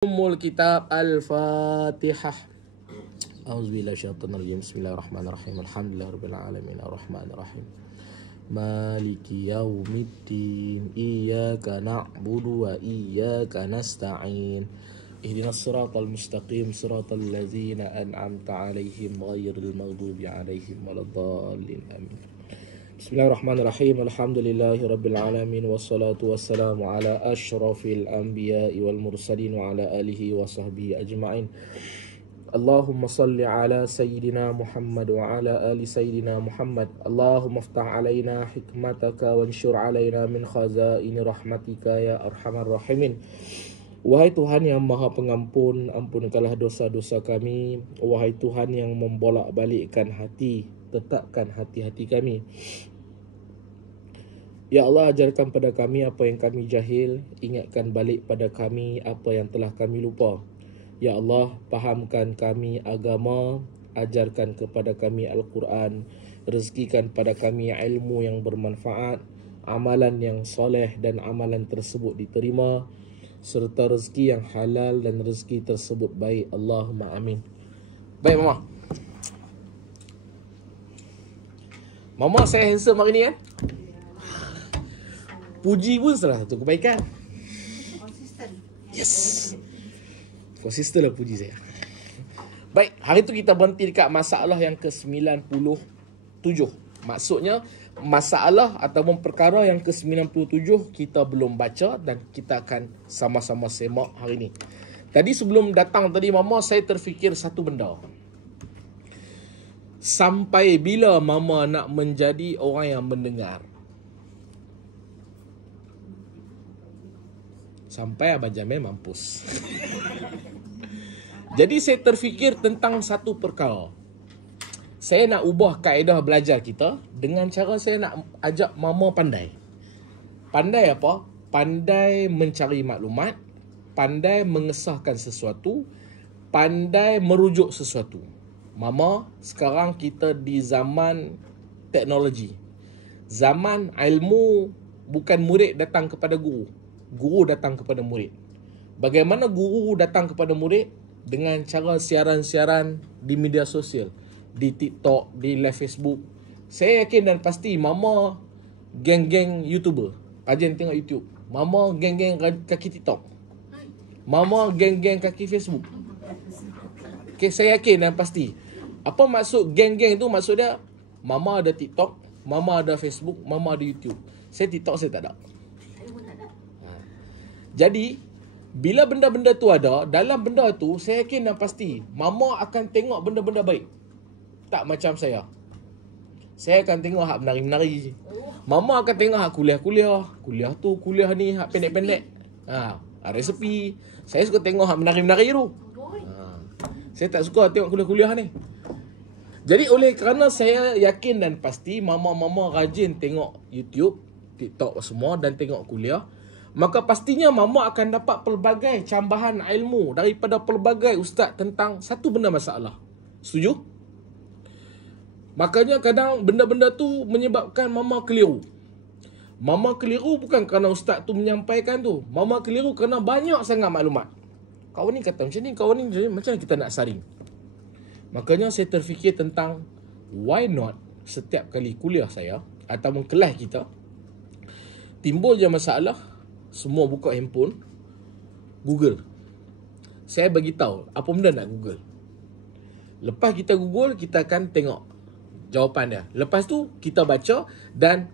Kitab Al-Fatihah. A'udzubillahi minasyaitonir rajim. Bismillahirrahmanirrahim. Alhamdulillahirabbil alamin arrahmanirrahim. Maliki yaumiddin. Iyyaka na'budu wa iyyaka nasta'in. Ihdinas siratal mustaqim, siratal ladzina an'amta 'alaihim ghairil maghdubi 'alaihim waladdallin. Amin. Bismillahirrahmanirrahim. Alhamdulillahi rabbil alamin. Wassalatu wassalamu ala ashrafil anbiya'i wal mursalin wa ala alihi wa sahbihi ajma'in. Allahumma salli ala Sayyidina Muhammad wa ala ali Sayyidina Muhammad. Allahumma aftah alaina hikmataka wa anshur alaina min khazaini rahmatika ya arhamar rahimin. Wahai Tuhan yang maha pengampun, ampunkanlah dosa-dosa kami. Wahai Tuhan yang membolak-balikkan hati, tetapkan hati-hati kami. Ya Allah, ajarkan pada kami apa yang kami jahil, ingatkan balik pada kami apa yang telah kami lupa. Ya Allah, pahamkan kami agama, ajarkan kepada kami Al-Quran, rezekikan pada kami ilmu yang bermanfaat, amalan yang soleh dan amalan tersebut diterima, serta rezeki yang halal dan rezeki tersebut baik. Allahumma amin. Baik Mama. Mama, saya handsome hari ni kan? Puji pun salah satu kebaikan. Konsisten. Yes. Konsisten lah puji saya. Baik, hari tu kita berhenti dekat masalah yang ke-97. Maksudnya, masalah ataupun perkara yang ke-97 kita belum baca dan kita akan sama-sama semak hari ni. Tadi sebelum datang tadi Mama, saya terfikir satu benda. Sampai bila Mama nak menjadi orang yang mendengar? Sampai Abang Jamil mampus. Jadi saya terfikir tentang satu perkara. Saya nak ubah kaedah belajar kita dengan cara saya nak ajak Mama pandai. Pandai apa? Pandai mencari maklumat, pandai mengesahkan sesuatu, pandai merujuk sesuatu. Mama, sekarang kita di zaman teknologi. Zaman ilmu, bukan murid datang kepada guru. Guru datang kepada murid. Bagaimana guru datang kepada murid? Dengan cara siaran-siaran di media sosial, di TikTok, di live Facebook. Saya yakin dan pasti Mama geng-geng YouTuber, rajin tengok YouTube. Mama geng-geng kaki TikTok. Mama geng-geng kaki Facebook. Okay, saya yakin dan pasti. Apa maksud geng-geng tu? Maksud dia, Mama ada TikTok, Mama ada Facebook, Mama ada YouTube. Saya TikTok saya tak ada. Jadi, bila benda-benda tu ada, dalam benda tu, saya yakin dan pasti, Mama akan tengok benda-benda baik. Tak macam saya. Saya akan tengok hak menari-menari. Mama akan tengok hak kuliah-kuliah. Kuliah tu, kuliah ni, hak pendek-pendek. Resepi. Saya suka tengok hak menari-menari tu. Saya tak suka tengok kuliah-kuliah ni. Jadi, oleh kerana saya yakin dan pasti, Mama-Mama rajin tengok YouTube, TikTok semua dan tengok kuliah, maka pastinya Mama akan dapat pelbagai cambahan ilmu daripada pelbagai ustaz tentang satu benda masalah. Setuju? Makanya kadang benda-benda tu menyebabkan Mama keliru. Mama keliru bukan kerana ustaz tu menyampaikan tu. Mama keliru kerana banyak sangat maklumat. Kawan ni kata macam ni, kawan ni macam mana kita nak saring? Makanya saya terfikir tentang why not setiap kali kuliah saya ataupun kelas kita timbul je masalah, semua buka handphone, Google. Saya bagi tahu apa benda nak Google. Lepas kita Google, kita akan tengok jawapan dia. Lepas tu kita baca dan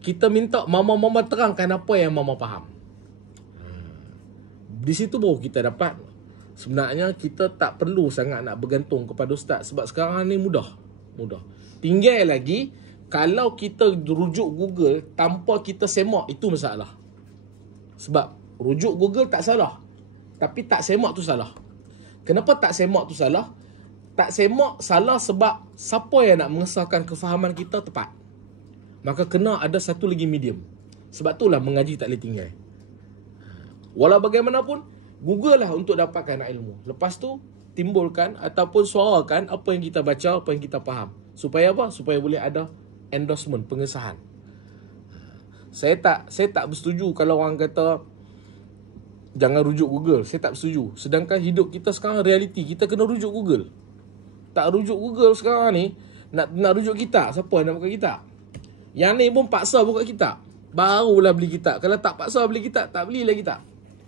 kita minta Mama terangkan apa yang Mama faham. Di situ baru kita dapat. Sebenarnya kita tak perlu sangat nak bergantung kepada ustaz sebab sekarang ni mudah. Tinggal lagi kalau kita rujuk Google tanpa kita semak, itu masalah. Sebab rujuk Google tak salah, tapi tak semak tu salah. Kenapa tak semak tu salah? Tak semak salah sebab siapa yang nak mengesahkan kefahaman kita tepat. Maka kena ada satu lagi medium. Sebab itulah mengaji tak boleh tinggal. Walau bagaimanapun, Google lah untuk dapatkan ilmu. Lepas tu, timbulkan ataupun suarakan apa yang kita baca, apa yang kita faham. Supaya apa? Supaya boleh ada endorsement, pengesahan. Saya tak bersetuju kalau orang kata Jangan rujuk Google. Saya tak setuju. Sedangkan hidup kita sekarang realiti. Kita kena rujuk Google. Tak rujuk Google sekarang ni, nak rujuk kitab. Siapa nak buka kitab? Yang ni pun paksa buka kitab. Barulah beli kitab. Kalau tak paksa beli kitab, tak belilah kitab.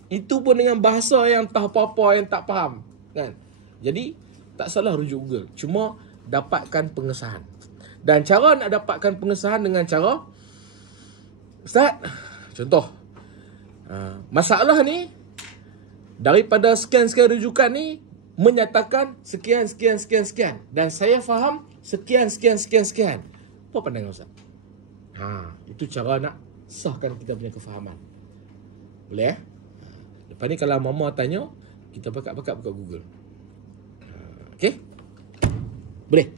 Itu pun dengan bahasa yang tak apa-apa, yang tak faham. Kan? Jadi, tak salah rujuk Google. Cuma, dapatkan pengesahan. Dan cara nak dapatkan pengesahan dengan cara, Ustaz, contoh, masalah ni, daripada sekian-sekian rujukan ni, menyatakan sekian. Dan saya faham sekian. Apa pandangan Ustaz? Itu cara nak sahkan kita punya kefahaman. Boleh Lepas ni kalau mama tanya, kita bakat-bakat buka Google. Okey? Boleh?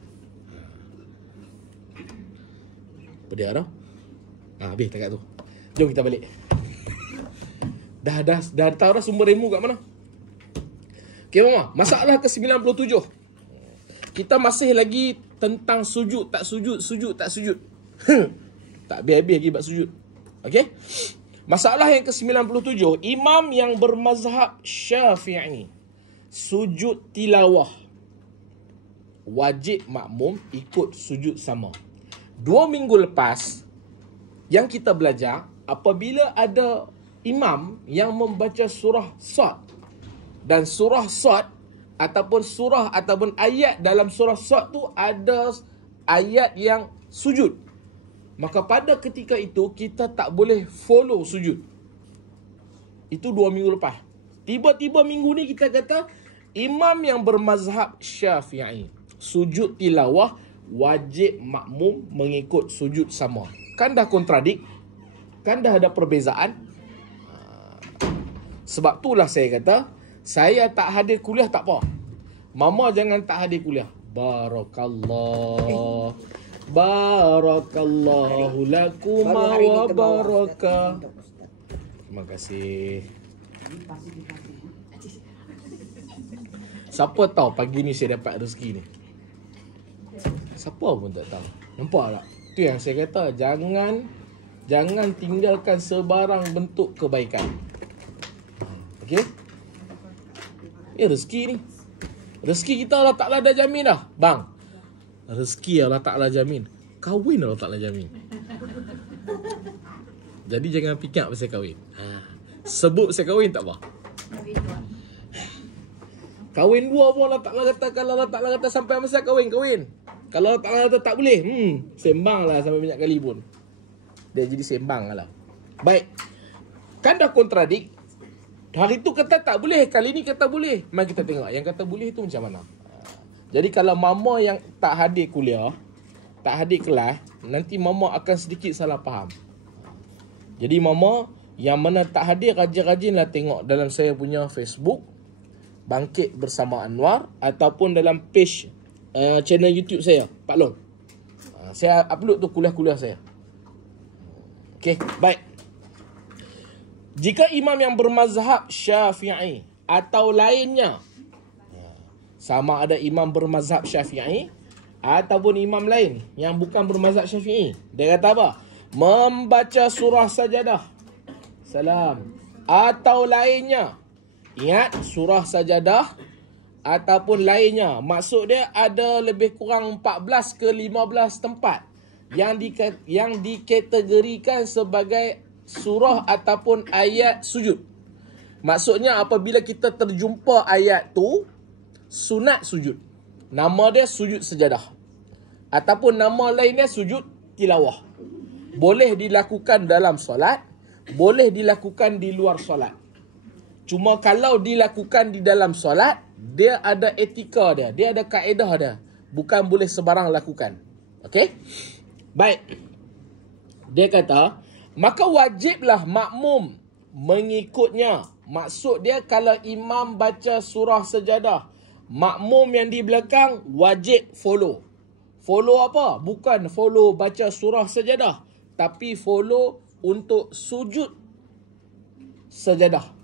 Apa dia tau? Habis takat tu. Jom kita balik. Dah tahu dah sumber ilmu kat mana? Okey mama, masalah ke-97. Kita masih lagi tentang sujud tak sujud. Tak habis-habis lagi bab sujud. Okey? Masalah yang ke-97, imam yang bermazhab Syafi'i, sujud tilawah, wajib makmum ikut sujud sama. 2 minggu lepas yang kita belajar, apabila ada imam yang membaca surah Sad, dan surah Sad ataupun ayat dalam surah Sad tu ada ayat yang sujud, maka pada ketika itu kita tak boleh follow sujud. Itu 2 minggu lepas. Tiba-tiba minggu ni kita kata imam yang bermazhab Syafi'i, sujud tilawah wajib makmum mengikut sujud sama. Kan dah kontradik? Kan dah ada perbezaan? Sebab itulah saya kata, saya tak hadir kuliah tak apa. Mama jangan tak hadir kuliah. Barakallah. Barakallahu lakuma wa baraka. Terima kasih. Siapa tahu pagi ni saya dapat rezeki ni? Siapa pun tak tahu. Nampak tak? Tu yang saya kata, jangan tinggalkan sebarang bentuk kebaikan. Okey? Ya, rezeki ni. Rezeki kita Allah Ta'ala dah jamin dah. Bang, rezeki Allah Ta'ala jamin. Kahwin Allah Ta'ala jamin. Jadi jangan fikir pasal kahwin. Sebut pasal kahwin tak apa. Kahwin dua pun Allah Ta'ala kata, kalau Allah Ta'ala kata sampai masa kahwin. Kalau Allah Ta'ala kata tak boleh, sembang lah sampai banyak kali pun. Dia jadi sembang lah. Baik. Kan dah kontradik. Hari tu kata tak boleh, kali ni kata boleh. Mari kita tengok yang kata boleh tu macam mana. Jadi kalau mama yang tak hadir kuliah, tak hadir kelas, nanti mama akan sedikit salah faham. Jadi mama yang mana tak hadir, rajin-rajinlah tengok dalam saya punya Facebook, Bangkit Bersama Anwar, ataupun dalam page channel YouTube saya, Pak Long. Saya upload tu kuliah-kuliah saya. Okey, baik. Jika imam yang bermazhab Syafi'i atau lainnya, sama ada imam bermazhab Syafi'i ataupun imam lain yang bukan bermazhab Syafi'i, dia kata apa? Membaca surah Sajadah, salam, atau lainnya. Ingat, surah Sajadah ataupun lainnya, maksud dia ada lebih kurang 14 ke 15 tempat yang dikategorikan sebagai surah ataupun ayat sujud. Maksudnya apabila kita terjumpa ayat tu, sunat sujud. Nama dia sujud sejadah. Ataupun nama lainnya sujud tilawah. Boleh dilakukan dalam solat, boleh dilakukan di luar solat. Cuma kalau dilakukan di dalam solat, dia ada etika dia, dia ada kaedah dia. Bukan boleh sebarang lakukan. Okey? Baik. Dia kata, maka wajiblah makmum mengikutnya. Maksud dia kalau imam baca surah Sajadah, makmum yang di belakang wajib follow. Follow apa? Bukan follow baca surah Sajadah, tapi follow untuk sujud Sajadah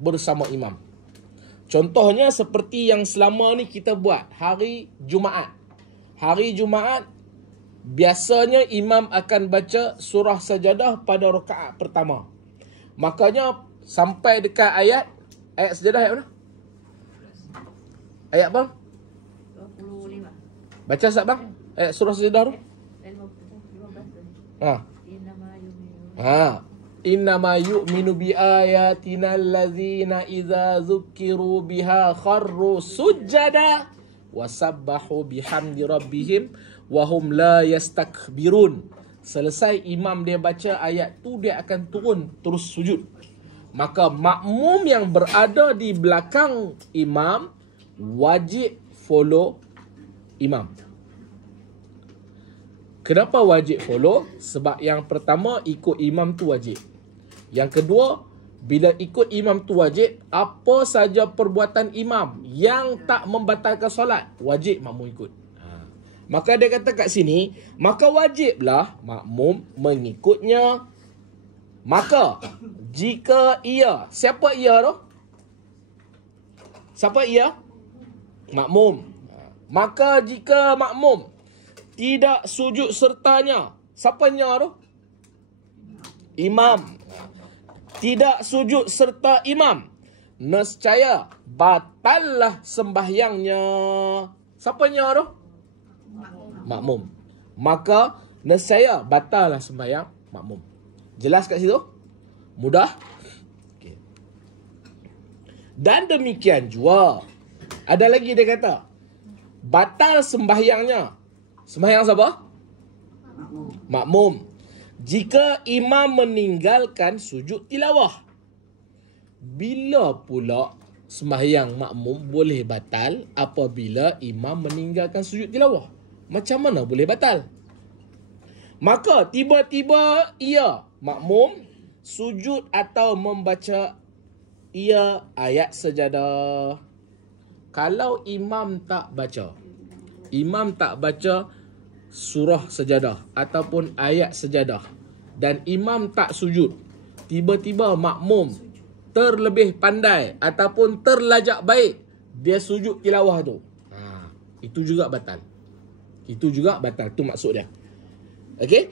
bersama imam. Contohnya seperti yang selama ni kita buat hari Jumaat. Hari Jumaat biasanya imam akan baca surah Sajadah pada rakaat pertama. Makanya sampai dekat ayat Ayat sejadah ayat mana? Ayat apa? 25. Baca Ustaz bang. Ayat surah sejadah tu. 15. Ha. Innama yu'minu bi ayatina allazina idza dzukiru biha kharru sujada wa sabbahu bihamdi rabbihim wa hum la yastakbirun. Selesai imam dia baca ayat tu, dia akan turun terus sujud. Maka makmum yang berada di belakang imam wajib follow imam. Kenapa wajib follow? Sebab yang pertama, ikut imam tu wajib. Yang kedua, bila ikut imam tu wajib, apa saja perbuatan imam yang tak membatalkan solat, wajib makmum ikut. Maka dia kata kat sini, maka wajiblah makmum mengikutnya. Maka jika ia, siapa ia tu? Siapa ia? Makmum. Maka jika makmum tidak sujud sertanya, siapanya tu? Imam. Tidak sujud serta imam, nescaya batallah sembahyangnya. Siapanya tu? Makmum. Maka nescaya batallah sembahyang makmum. Jelas kat situ? Mudah? Okay. Dan demikian juga, ada lagi dia kata, batal sembahyangnya. Sembahyang siapa? Makmum. Jika imam meninggalkan sujud tilawah. Bila pula sembahyang makmum boleh batal apabila imam meninggalkan sujud tilawah? Macam mana boleh batal? Maka tiba-tiba ia, makmum, sujud atau membaca ia ayat sejadah. Kalau imam tak baca surah sejadah ataupun ayat sejadah dan imam tak sujud, tiba-tiba makmum terlebih pandai ataupun terlajak baik, dia sujud tilawah tu, itu juga batal. Itu juga batal. Tu maksud dia. Okey?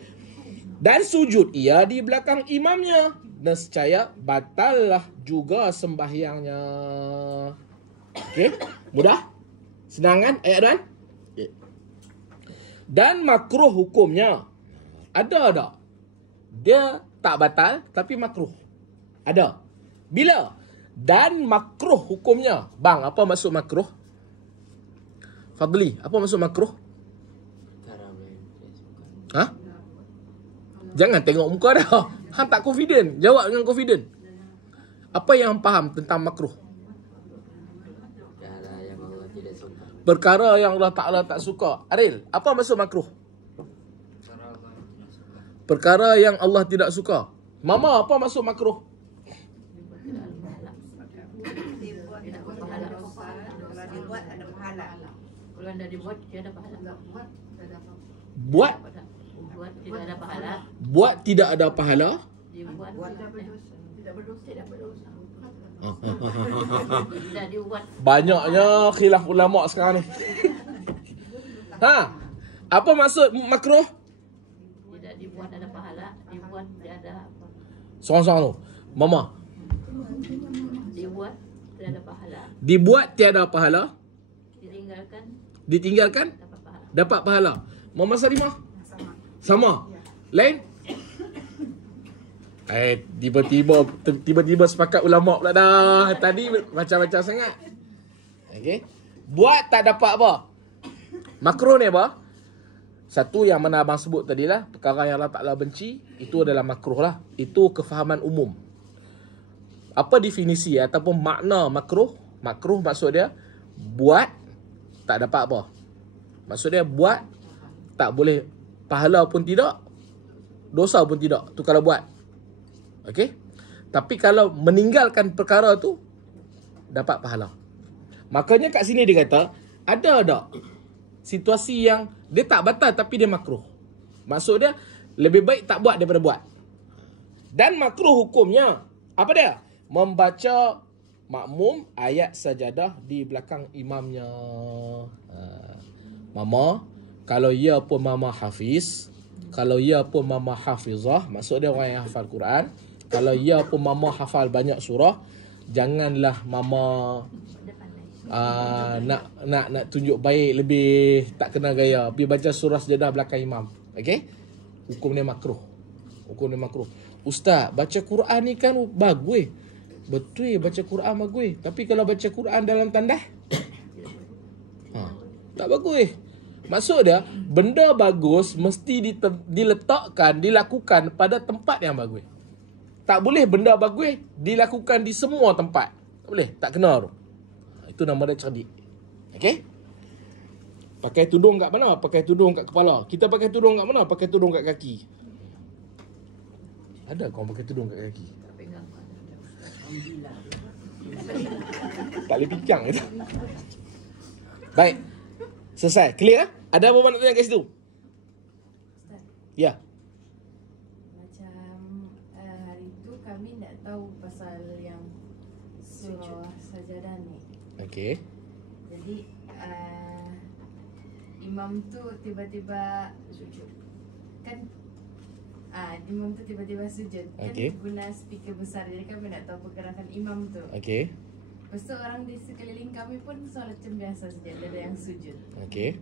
Dan sujud ia di belakang imamnya, nescaya batallah juga sembahyangnya. Okey? Mudah? Senang kan ayat dan? Okay. Dan makruh hukumnya. Ada tak? Dia tak batal tapi makruh. Ada. Bila? Dan makruh hukumnya. Bang, apa maksud makruh? Fadli, apa maksud makruh? Ha? Jangan tengok muka dah. Hang tak confident. Jawab dengan confident. Apa yang faham tentang makruh? Perkara yang Allah Ta'ala tak suka. Aril, apa maksud makruh? Perkara yang Allah tidak suka. Mama, apa maksud makruh? Dibuat ada pahala. Kalau anda dibuat, dia ada pahala. Buat Tidak ada pahala. Buat tidak ada pahala. Dibuat Tidak berdosa. Tidak berdosa. berdosa. Tidak dibuat. Banyaknya khilaf ulama sekarang ni. Apa maksud makruh? Tidak dibuat ada pahala. Dibuat tidak ada apa. Sorang-sorang tu. Mama. Dibuat tidak ada pahala. Dibuat tiada pahala. Ditinggalkan Dapat pahala. dapat pahala. Mama Salimah? Sama. Lain? Tiba-tiba sepakat ulama pula dah. Tadi macam-macam sangat. Okey. Buat tak dapat apa? Makruh ni apa? Satu yang mana abang sebut tadi lah, perkara yang Allah Ta'ala benci, itu adalah makruh lah. Itu kefahaman umum. Apa definisi ataupun makna makruh? Makruh maksud dia buat tak dapat apa. Maksud dia buat tak boleh pahala pun tidak, dosa pun tidak. Tu kalau buat. Okey? Tapi kalau meninggalkan perkara tu dapat pahala. Makanya kat sini dia kata ada tak situasi yang dia tak batal tapi dia makruh. Maksud dia lebih baik tak buat daripada buat. Dan makruh hukumnya apa dia? Membaca makmum ayat sajadah di belakang imamnya. Mama, kalau ia pun mama hafiz, kalau ia pun mama hafizah, maksud dia orang yang hafal Quran, kalau ia pun mama hafal banyak surah, Janganlah mama Dia pandai. nak tunjuk baik, lebih tak kena gaya. Pergi baca surah sejadah belakang imam. Okey? Hukum dia makruh. Hukum dia makruh. Ustaz, baca Quran ni kan bagus. Betul baca Quran bagus. Tapi kalau baca Quran dalam tandas, tak bagus. Maksud dia, benda bagus mesti diletakkan, dilakukan pada tempat yang bagus. Tak boleh benda bagus dilakukan di semua tempat. Tak boleh, tak kena tu. Itu nama dia cerdik. Okey? Pakai tudung kat mana? Pakai tudung kat kepala. Kita pakai tudung kat mana? Pakai tudung kat kaki. Ada kau pakai tudung kat kaki? Tak pegang. Tak boleh pincang itu. Baik. Selesai. Clear? Ada apa-apa nak tanya kat situ? Ustaz, Ya. macam hari tu kami tak tahu pasal yang surah sajadah ni. Okey. Jadi imam tu tiba-tiba Sujud. kan imam tu tiba-tiba sujud. Okey. Kan guna speaker besar, jadi kami tak tahu pergerakan imam tu. Okey. Lepas tu orang di sekeliling kami pun solat macam biasa saja, tak ada yang sujud. Okey.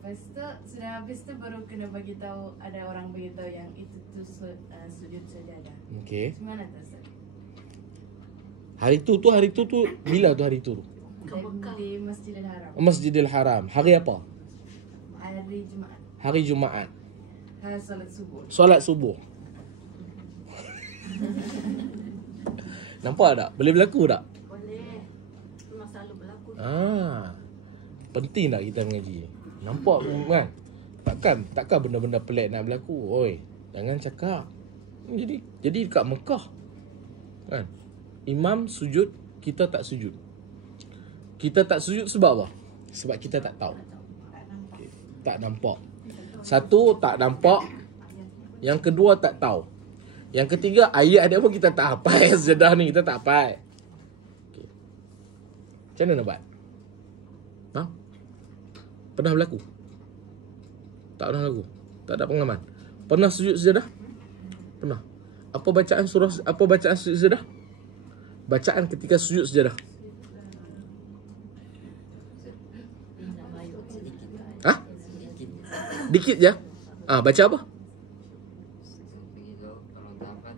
Lepas tu sudah habis tu baru kena bagi tahu, ada orang beritahu yang itu tu sujud sajadah. Okey. Macam mana tu Ustaz? Hari tu bila tu hari tu? Di Masjidil Haram. Masjidil Haram. Hari apa? Hari Jumaat. Hari Jumaat. Solat subuh. Solat subuh. Nampak tak? Boleh berlaku tak? Boleh. Memang selalu berlaku. Penting tak kita mengaji? Nampak kan? Takkan benda-benda pelik nak berlaku. Oi, jangan cakap. Jadi dekat Mekah kan, imam sujud, kita tak sujud. Kita tak sujud sebab apa? Sebab kita tak tahu. Okay. Tak nampak. Satu, tak nampak. Yang kedua, tak tahu. Yang ketiga, ayat dia pun kita tak hafal. Sejadah ni kita tak hafal. Okay. Macam mana nak buat? Pernah berlaku? Tak pernah berlaku? Tak ada pengalaman? Pernah sujud sejadah? Pernah. Apa bacaan sujud sejadah? Bacaan ketika sujud sejadah. Ha? Dikit je? Baca apa? Begitu kalau tahapan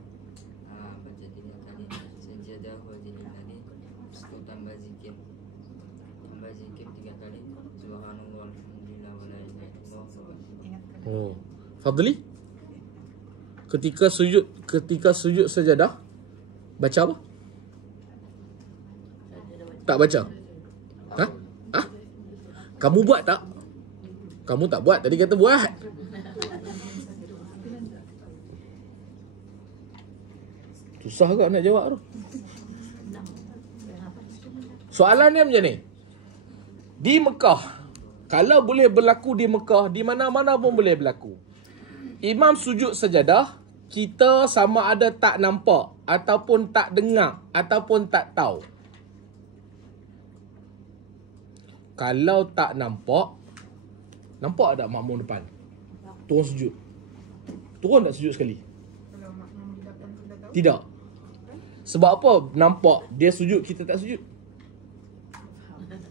baca 3 kali sajadah wajib tadi, itu tambah zikir 3 kali subhanallah alhamdulillah wala ilaha illallah. Fadli? Ketika sujud sajadah baca apa? Tak baca? Ha? Kamu buat tak? Kamu tak buat, tadi kata buat. Susah agak nak jawab tu. Soalan dia macam ni. Di Mekah, kalau boleh berlaku di Mekah, di mana-mana pun boleh berlaku. Imam sujud sajadah, kita sama ada tak nampak, ataupun tak dengar, ataupun tak tahu. Kalau tak nampak, nampak tak makmum depan? Turun sujud. Turun tak sujud sekali? Tidak. Sebab apa nampak dia sujud, kita tak sujud?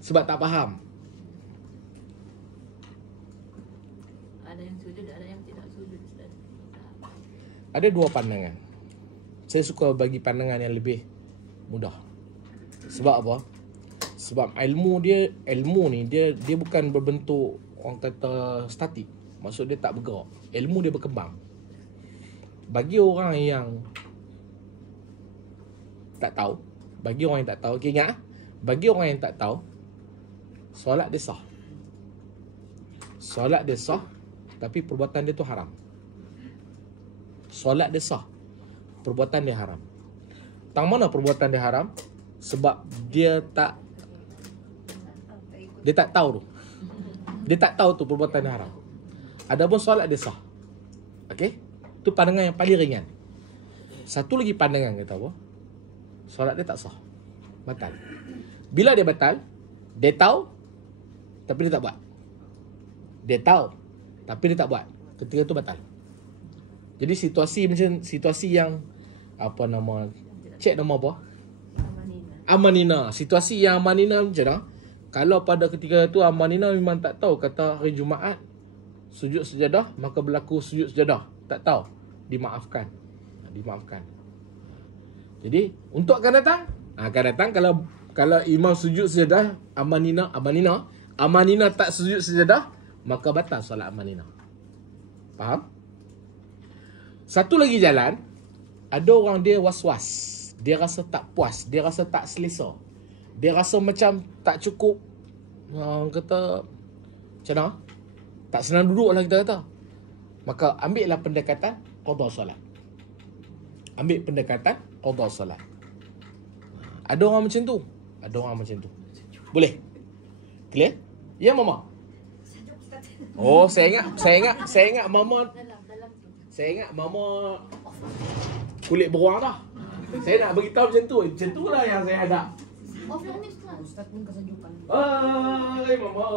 Sebab tak faham. Ada yang sujud, ada yang tidak sujud. Ada dua pandangan. Saya suka bagi pandangan yang lebih mudah. Sebab apa? Sebab ilmu ni dia bukan berbentuk orang kata statik. Maksud dia tak bergerak. Ilmu dia berkembang. Bagi orang yang tak tahu, okay, ingat, bagi orang yang tak tahu, solat dia sah. Solat dia sah, tapi perbuatan dia tu haram. Solat dia sah, perbuatan dia haram. Tang mana perbuatan dia haram? Sebab dia tak tahu tu. Dia tak tahu tu perbuatan dia haram. Adapun solat dia sah. Okey? Tu pandangan yang paling ringan. Satu lagi pandangan kata apa? Solat dia tak sah. Batal. Bila dia batal, dia tahu tapi dia tak buat. Dia tahu tapi dia tak buat. Ketika tu batal. Jadi situasi macam situasi yang apa nama, cek nama apa? amanina. Situasi yang amanina macam mana? Kalau pada ketika itu amanina memang tak tahu kata hari Jumaat sujud sejadah, maka berlaku sujud sejadah. Tak tahu. Dimaafkan. Jadi untuk akan datang kalau imam sujud sejadah amanina tak sujud sejadah, maka batal solat amanina. Faham? Satu lagi jalan, ada orang dia was-was. Dia rasa tak puas, dia rasa tak selesa. Dia rasa macam tak cukup. Kata macam mana? Tak senang duduk lah kita kata. Maka ambillah pendekatan qada solat. Ambil pendekatan qada solat. Ada orang macam tu. Boleh? Clear? Ya mama? Oh, saya ingat mama. Saya ingat mama kulit beruang dah. Saya nak beritahu macam tu. Macam tu lah yang saya ada. Off lah ni Ustaz. Ustaz pun kesejukan. Hai mama.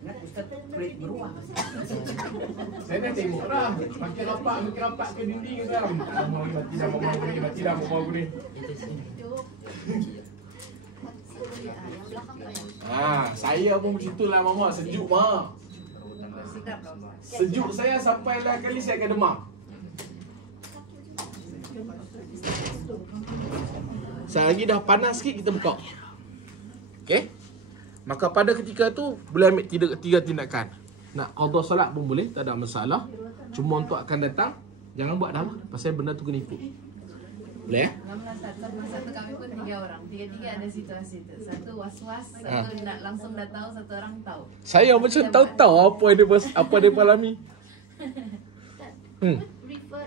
Ingat Ustaz kulit beruang. Saya dah tengok dah. Makin rapat ke dinding dah. Mati dah mama aku ni. Yang belakang tu yang Saya pun macam tu lah mama. Sejuk mah. Sikap lah. Sejuk saya sampai lah kali saya akan demam. Selagi dah panas sikit kita buka. Okey? Maka pada ketika tu boleh ambil tiga tindakan. Nak qada solat pun boleh, tak ada masalah. Cuma untuk akan datang jangan buat dah lah. Pasal benda tu kena ikut. Boleh eh? Alhamdulillah satu kami pun 3 orang. Tiga-tiga ada situasi tu. Satu was-was, satu nak langsung dah tahu, satu orang tahu. Saya macam tahu-tahu apa dia alami. refer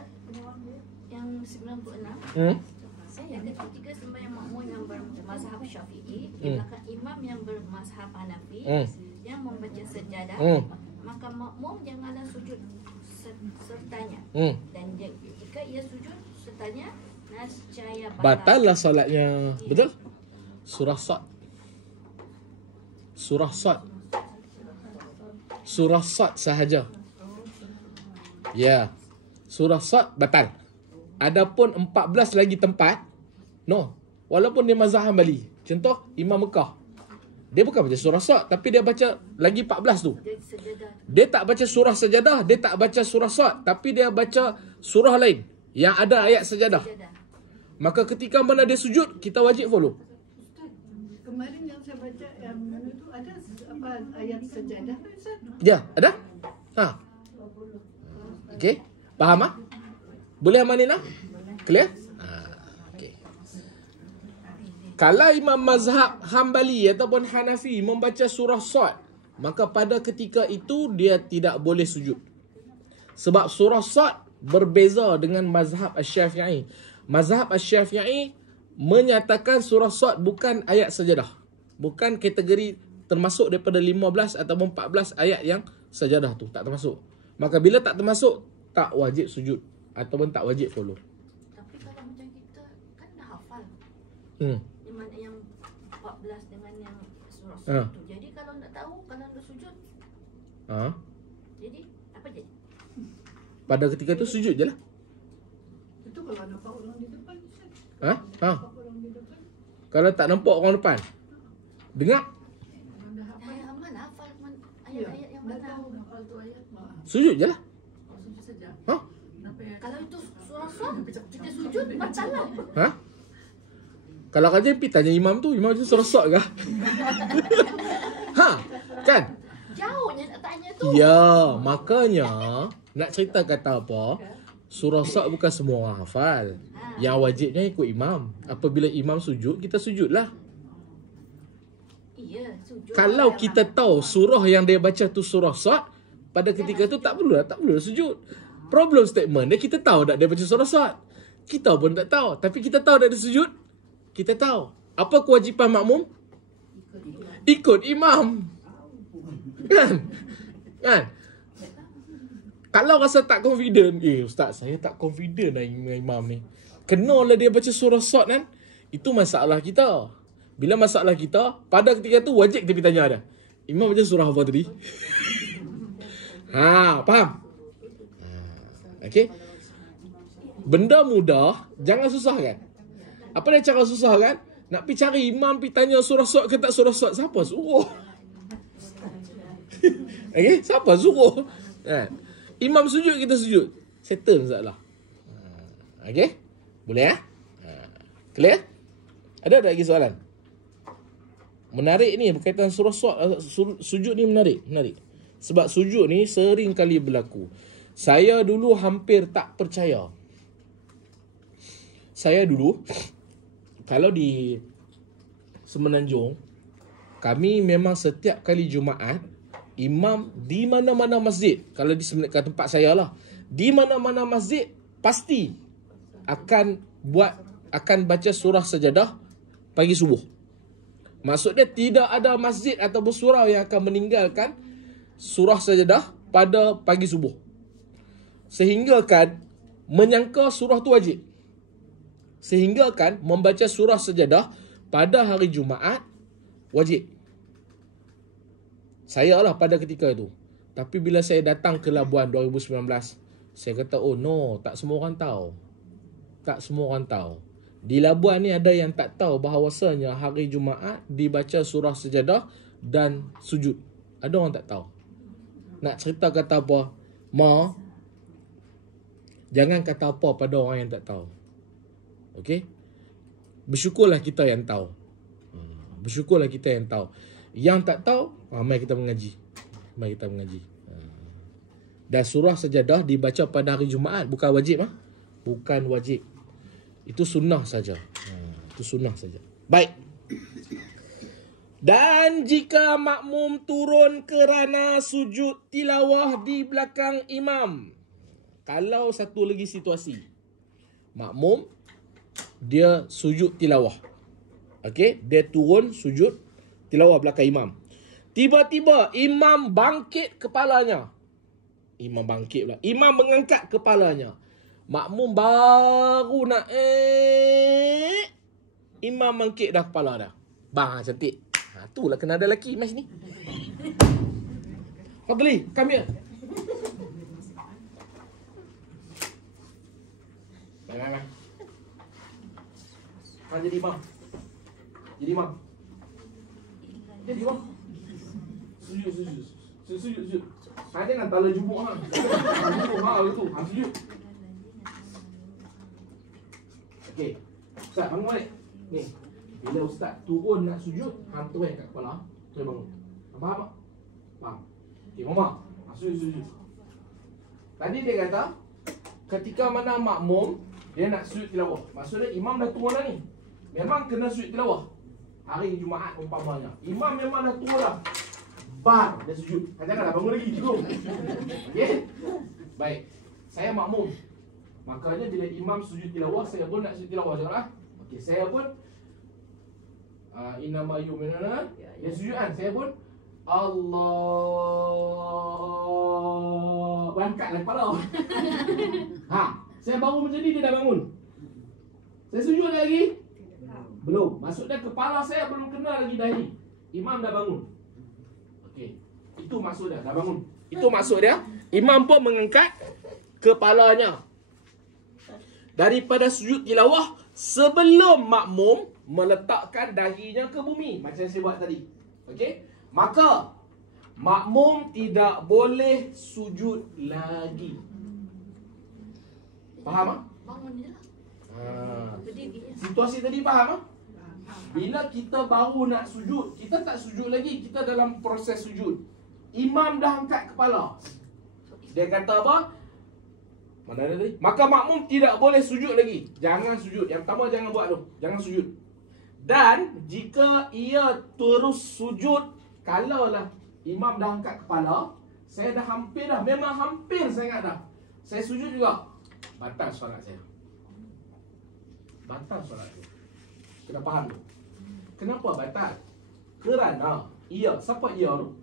yang 96. Saya ada ketiga sembahyang makmum yang bermazhab Syafi'i, di belakang imam yang bermazhab Hanafi yang membaca sejadah, maka makmum janganlah sujud sertanya. Dan jika ia sujud sertanya, nescaya Batal lah solatnya. Betul? Surah Sad sahaja. Ya. Surah Sad batal. Adapun 14 lagi tempat, no. Walaupun dia mazhab Hambali. Contoh Imam Mekah. Dia bukan baca surah Sad, tapi dia baca lagi 14 tu. Dia tak baca surah Sajadah, dia tak baca surah Sad, tapi dia baca surah lain yang ada ayat Sajadah. Maka ketika mana dia sujud, kita wajib follow. Kemarin yang saya baca yang mana tu ada apa ayat sejadah tu Ustaz? Ya, ada? Okey. Faham ah? Boleh Amanina? Clear? Okey. Kalau imam mazhab Hambali ataupun Hanafi membaca surah Sad, maka pada ketika itu dia tidak boleh sujud. Sebab surah Sad berbeza dengan mazhab Asy-Syafi'i. Mazhab Asy-Syafi'i menyatakan surah Sad bukan ayat sajadah. Bukan kategori termasuk daripada 15 ataupun 14 ayat yang sajadah tu. Tak termasuk. Maka bila tak termasuk, tak wajib sujud. Ataupun tak wajib follow. Tapi kalau macam kita kan dah hafal. Yang mana yang 14 dengan yang surah tu. Jadi kalau nak tahu, kalau nak sujud. Jadi apa jadi? Pada ketika tu sujud je lah. Itu kalau nampak orang di depan Ustaz. Ha? Orang di depan. Kalau tak nampak orang depan, dengar, Orang dah hafal. Saya mana hafal ayat-ayat yang Dah mana? tahu hafal tu ayat. sujud je lah. Sujud saja. Ha? Kenapa yang Kalau itu surah Sad, kita sujud batal lah. Ha? Kalau kerja pergi tanya imam tu surah Sad ke? Ha? Kan? Jauhnya nak tanya tu. Ya, makanya nak cerita kata apa? Surah Sad bukan semua orang hafal. Yang wajibnya ikut imam. Apabila imam sujud, kita sujudlah. Iya, sujud. Kalau kita tahu surah yang dia baca tu surah Sad, pada ketika tu tak perlu sujud. Problem statement dia, kita tahu tak dia baca surah Sad. Kita pun tak tahu. Tapi kita tahu tak dia sujud. Kita tahu. Apa kewajipan makmum? Ikut imam. Kan? Kalau rasa tak confident, ustaz saya tak confident dengan imam ni. Kenalah dia baca surah Sad kan? Itu masalah kita. Bila masalah kita, pada ketika tu wajib kita tanya ada. Imam baca surah apa tadi? Faham? Okey. Benda mudah, jangan susah kan? Apa dia cara susah kan? Nak pergi cari imam, pergi tanya surah Sad ke tak surah Sad. Siapa suruh? Okay, siapa suruh? Imam sujud, kita sujud. Settle masalah. Okay? Boleh clear? Ada tak lagi soalan? Menarik ni berkaitan surah Sad. Sujud ni menarik. Sebab sujud ni sering kali berlaku. Saya dulu hampir tak percaya. Saya dulu, kalau di Semenanjung, kami memang setiap kali Jumaat, imam di mana-mana masjid, kalau di tempat saya lah, di mana-mana masjid pasti akan baca surah sajadah pagi subuh. Maksudnya tidak ada masjid atau surau yang akan meninggalkan surah sajadah pada pagi subuh. Sehingga kan menyangka surah tu wajib. Sehingga kan membaca surah sajadah pada hari Jumaat wajib. Saya lah pada ketika itu. Tapi bila saya datang ke Labuan 2019, saya kata, oh no, tak semua orang tahu. Tak semua orang tahu. Di Labuan ni ada yang tak tahu bahawasanya hari Jumaat dibaca surah sajadah dan sujud. Ada orang tak tahu. Nak cerita kata apa? Ma, jangan kata apa pada orang yang tak tahu. Okey? Bersyukurlah kita yang tahu. Bersyukurlah kita yang tahu. Yang tak tahu, mari kita mengaji. Mari kita mengaji. Dan surah sajadah dibaca pada hari Jumaat, bukan wajib. Bukan wajib. Itu sunnah saja. Itu sunnah saja. Baik. Dan jika makmum turun kerana sujud tilawah di belakang imam. Kalau satu lagi situasi. Makmum, dia sujud tilawah. Okey, dia turun sujud tilawah belakang imam. Tiba-tiba imam bangkit kepalanya. Imam bangkit pula. Imam mengangkat kepalanya. Makmum baru nak imam bangkit dah kepala dah. Bang, cantik. Itulah kena ada lelaki mas ni. Fadli, come here. Baik. Kau jadi imam. Jadi imam. Jadi imam. Sujud. Saya jangan tala jubuk lah. Jubuk mahal tu. Sujud. Okey. Ustaz, bangun balik. Ni. Bila Ustaz turun nak sujud, hang tuai kat kepala. Tuai bangun. Faham tak? Faham. Okey, mama. Sujud. Tadi dia kata, ketika mana makmum, dia nak sujud tilawah. Maksudnya imam dah turun dah ni. Memang kena sujud tilawah. Hari Jumaat umpamanya. Imam memang dah turun dah. Bar, dia sujud. Janganlah bangun lagi, cukup. Okey? Baik. Saya makmum. Makanya bila imam sujud tilawah, saya pun nak sujud tilawah. Janganlah. Okey, saya pun innama yu'minuna. Dia sujud kan? Saya pun Allah. Angkatlah kepala. Saya baru macam ni, dia dah bangun. Saya sujud lagi? Belum. Maksudnya kepala saya belum kena lagi dahi. Imam dah bangun. Okey. Itu maksud dia, dah bangun. Itu maksud dia. Imam pun mengangkat kepalanya daripada sujud tilawah sebelum makmum meletakkan dahinya ke bumi. Macam saya buat tadi. Okey? Maka makmum tidak boleh sujud lagi. Faham tak? Bangun je lah. Berdiri. Situasi tadi faham tak? Bila kita baru nak sujud, kita tak sujud lagi, kita dalam proses sujud. Imam dah angkat kepala. Dia kata apa? Mana ada tadi? Maka makmum tidak boleh sujud lagi. Jangan sujud. Yang pertama jangan buat tu. Jangan sujud. Dan jika ia terus sujud, kalaulah imam dah angkat kepala, saya dah hampir dah, memang hampir sangat dah, saya sujud juga, batal solat saya. Batal solat saya. Kena faham tu. Kenapa batal? Kerana ia, siapa ia tu?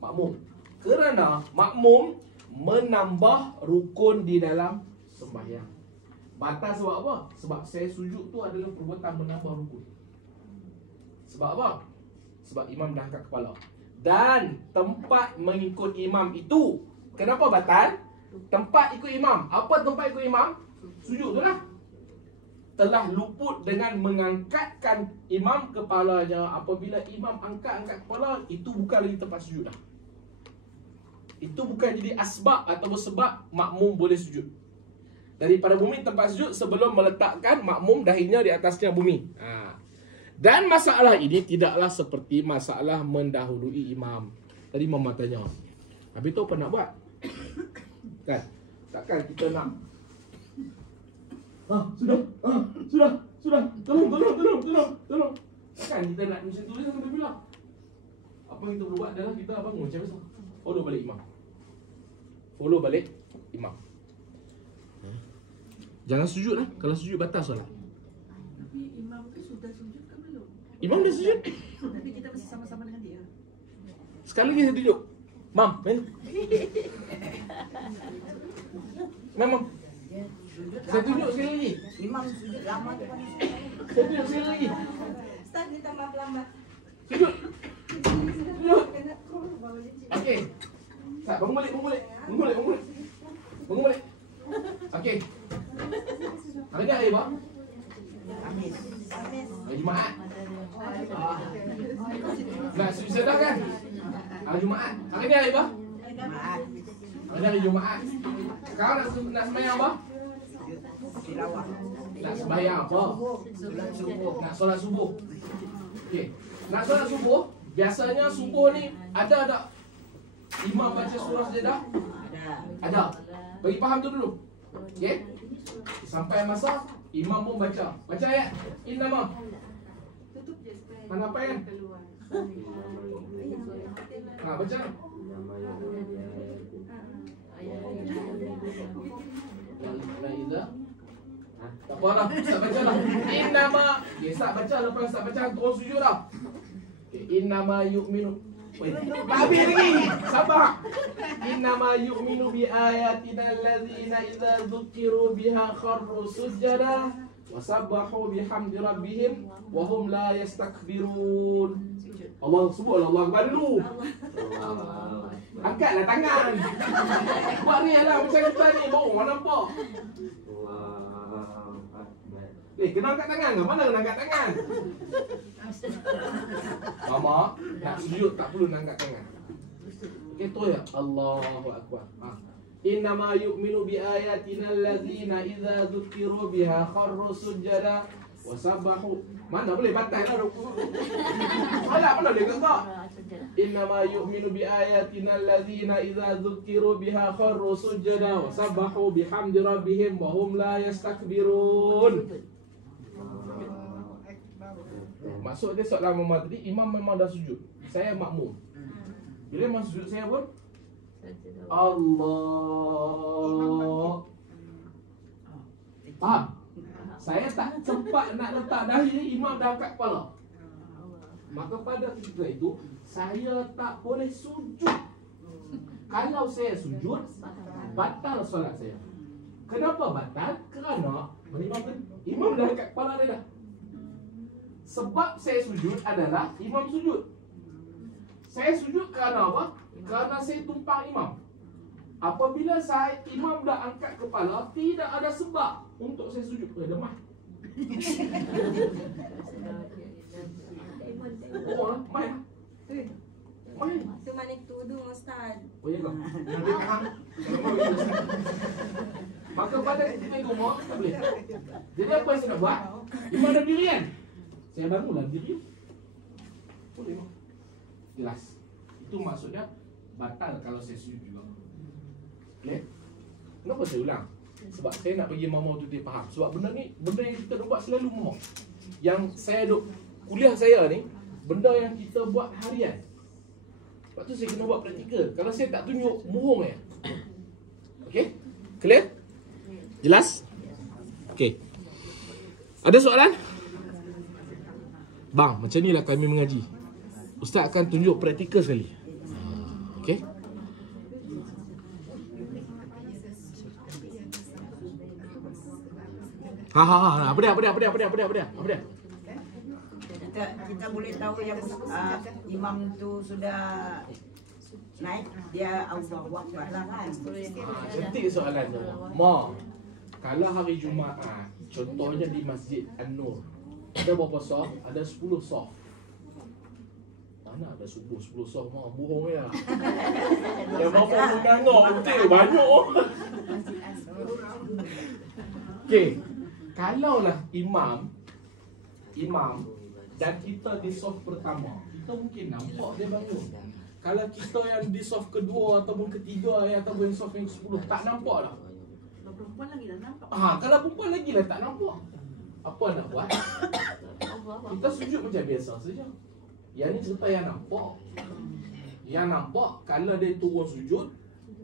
Makmum. Kerana makmum menambah rukun di dalam sembahyang. Batal sebab apa? Sebab saya sujud tu adalah perbuatan menambah rukun. Sebab apa? Sebab imam dah angkat kepala. Dan tempat mengikut imam itu, kenapa batal? Tempat ikut imam. Apa tempat ikut imam? Sujud tu lah. telah luput dengan mengangkatkan imam kepalanya. Apabila imam angkat kepala, itu bukan lagi tempat sujud dah. Itu bukan jadi asbab atau sebab makmum boleh sujud. Daripada bumi tempat sujud sebelum meletakkan makmum dahinya di atasnya bumi. Dan masalah ini tidaklah seperti masalah mendahului imam. Tadi mama tanya, habis tu apa nak buat? Kan? Takkan kita nak sudah. Tolong. Takkan kita nak macam tu je sampai bilang. Apa yang kita perlu buat adalah kita bangun macam biasa. Follow balik imam. Jangan sujud lah. Kalau sujud batal solat. Tapi imam tu sudah sujud ke belum? Imam dah sujud. Tapi kita masih sama-sama dengan dia. Sekali lagi saya tunjuk. Mam, main. Mam. Saya tunjuk sekali lagi. Imam sujud lama depan. Saya tunjuk sekali lagi. Ustaz minta maaf lambat. Sujud. Okey. Tak, bangun balik. Bangun balik. Okey. Hari ni hari apa? Kamis. Hari Jumaat. Nak sedar kan? Hari Jumaat. Hari ni hari apa? Jumaat. Hari ni hari Jumaat. Sekarang nak sembahyang apa? Tilawah. Nak sembahyang apa? Nak solat subuh. Okey. Nak solat subuh, biasanya subuh ni ada tak imam baca surah sajadah? Ada. Bagi faham tu dulu. Okey. Sampai masa imam pun baca. Baca ayat innama. Tutup je supaya Mana apa kan? keluar. Baca. Tak apa dah, Ustaz baca lah. Innama. Okay, Ustaz baca, lepas Ustaz baca, terus sujud dah. Okay, innama yu'minu. Habis lagi. Sabar. Innama yu'minu bi ayatina allazina idza dzukiru biha kharru sujada wa sabbahu bihamdi rabbihim wa hum la yastakbirun. Allah subhanahu Allah Akbar dulu. Angkatlah tangan. Buat ni lah macam kita ni, baru orang nampak. Kena angkat tangan ke? Mana kena angkat tangan? Mama, nak sujud tak perlu nak angkat tangan. Okey, tu ya. Allahu Akbar. Innama yu'minu bi ayatina allazina idza dzukiru biha kharru sujada wa sabbahu. Mana boleh batal lah. Salah mana dia kata? Innama yu'minu bi ayatina allazina idza dzukiru biha kharru sujada wa sabbahu bihamdi rabbihim wa hum la yastakbirun. Maksud dia soalan mama tadi, imam memang dah sujud. Saya makmum. Bila imam sujud saya pun Allah. Faham? Saya tak sempat nak letak dahi, imam dah angkat kepala. Maka pada ketika itu saya tak boleh sujud. Kalau saya sujud, batal solat saya. Kenapa batal? Kerana imam dah angkat kepala dia dah. Sebab saya sujud adalah imam sujud. Saya sujud kerana apa? Kerana saya tumpang imam. Apabila imam dah angkat kepala, tidak ada sebab untuk saya sujud. Demam. Oh, main. Main. Tu manik tudung Ustaz. Oh ya ke? Maka pada ketika itu mau tak boleh. Jadi apa yang saya nak buat? Imam dah berdiri kan? Saya bangunlah berdiri. Boleh tak? Jelas. Itu maksudnya batal kalau saya sujud juga. Okay? Kenapa saya ulang? Sebab saya nak bagi mama tu dia faham. Sebab benda ni, benda yang kita buat selalu mama. Yang saya duk kuliah saya ni, benda yang kita buat harian. Sebab tu saya kena buat praktikal. Kalau saya tak tunjuk, bohong ya. Okay? Clear? Jelas? Okay. Ada soalan? Bang, macam inilah kami mengaji. Ustaz akan tunjuk praktikal sekali. Okay? Apa dia? Kita boleh tahu yang imam tu sudah naik, dia Allahu Akbar lah kan. Cantik soalan tu. Ma, kalau hari Jumaat Contohnya di Masjid An-Nur. Ada berapa saf? Ada 10 saf. Mana ada subuh 10 saf mah bohong ya. Yang mampu menganggur betul banyak. Okey. Kalaulah imam dan kita di saf pertama, kita mungkin nampak dia bangun. Kalau kita yang di saf kedua ataupun ketiga ataupun saf yang 10 tak nampak lah. Kalau perempuan lagi dah nampak. Kalau perempuan lagi lah tak nampak. Apa nak buat? Kita sujud macam biasa saja. Yang ni cerita yang nampak. Yang nampak kalau dia turun sujud,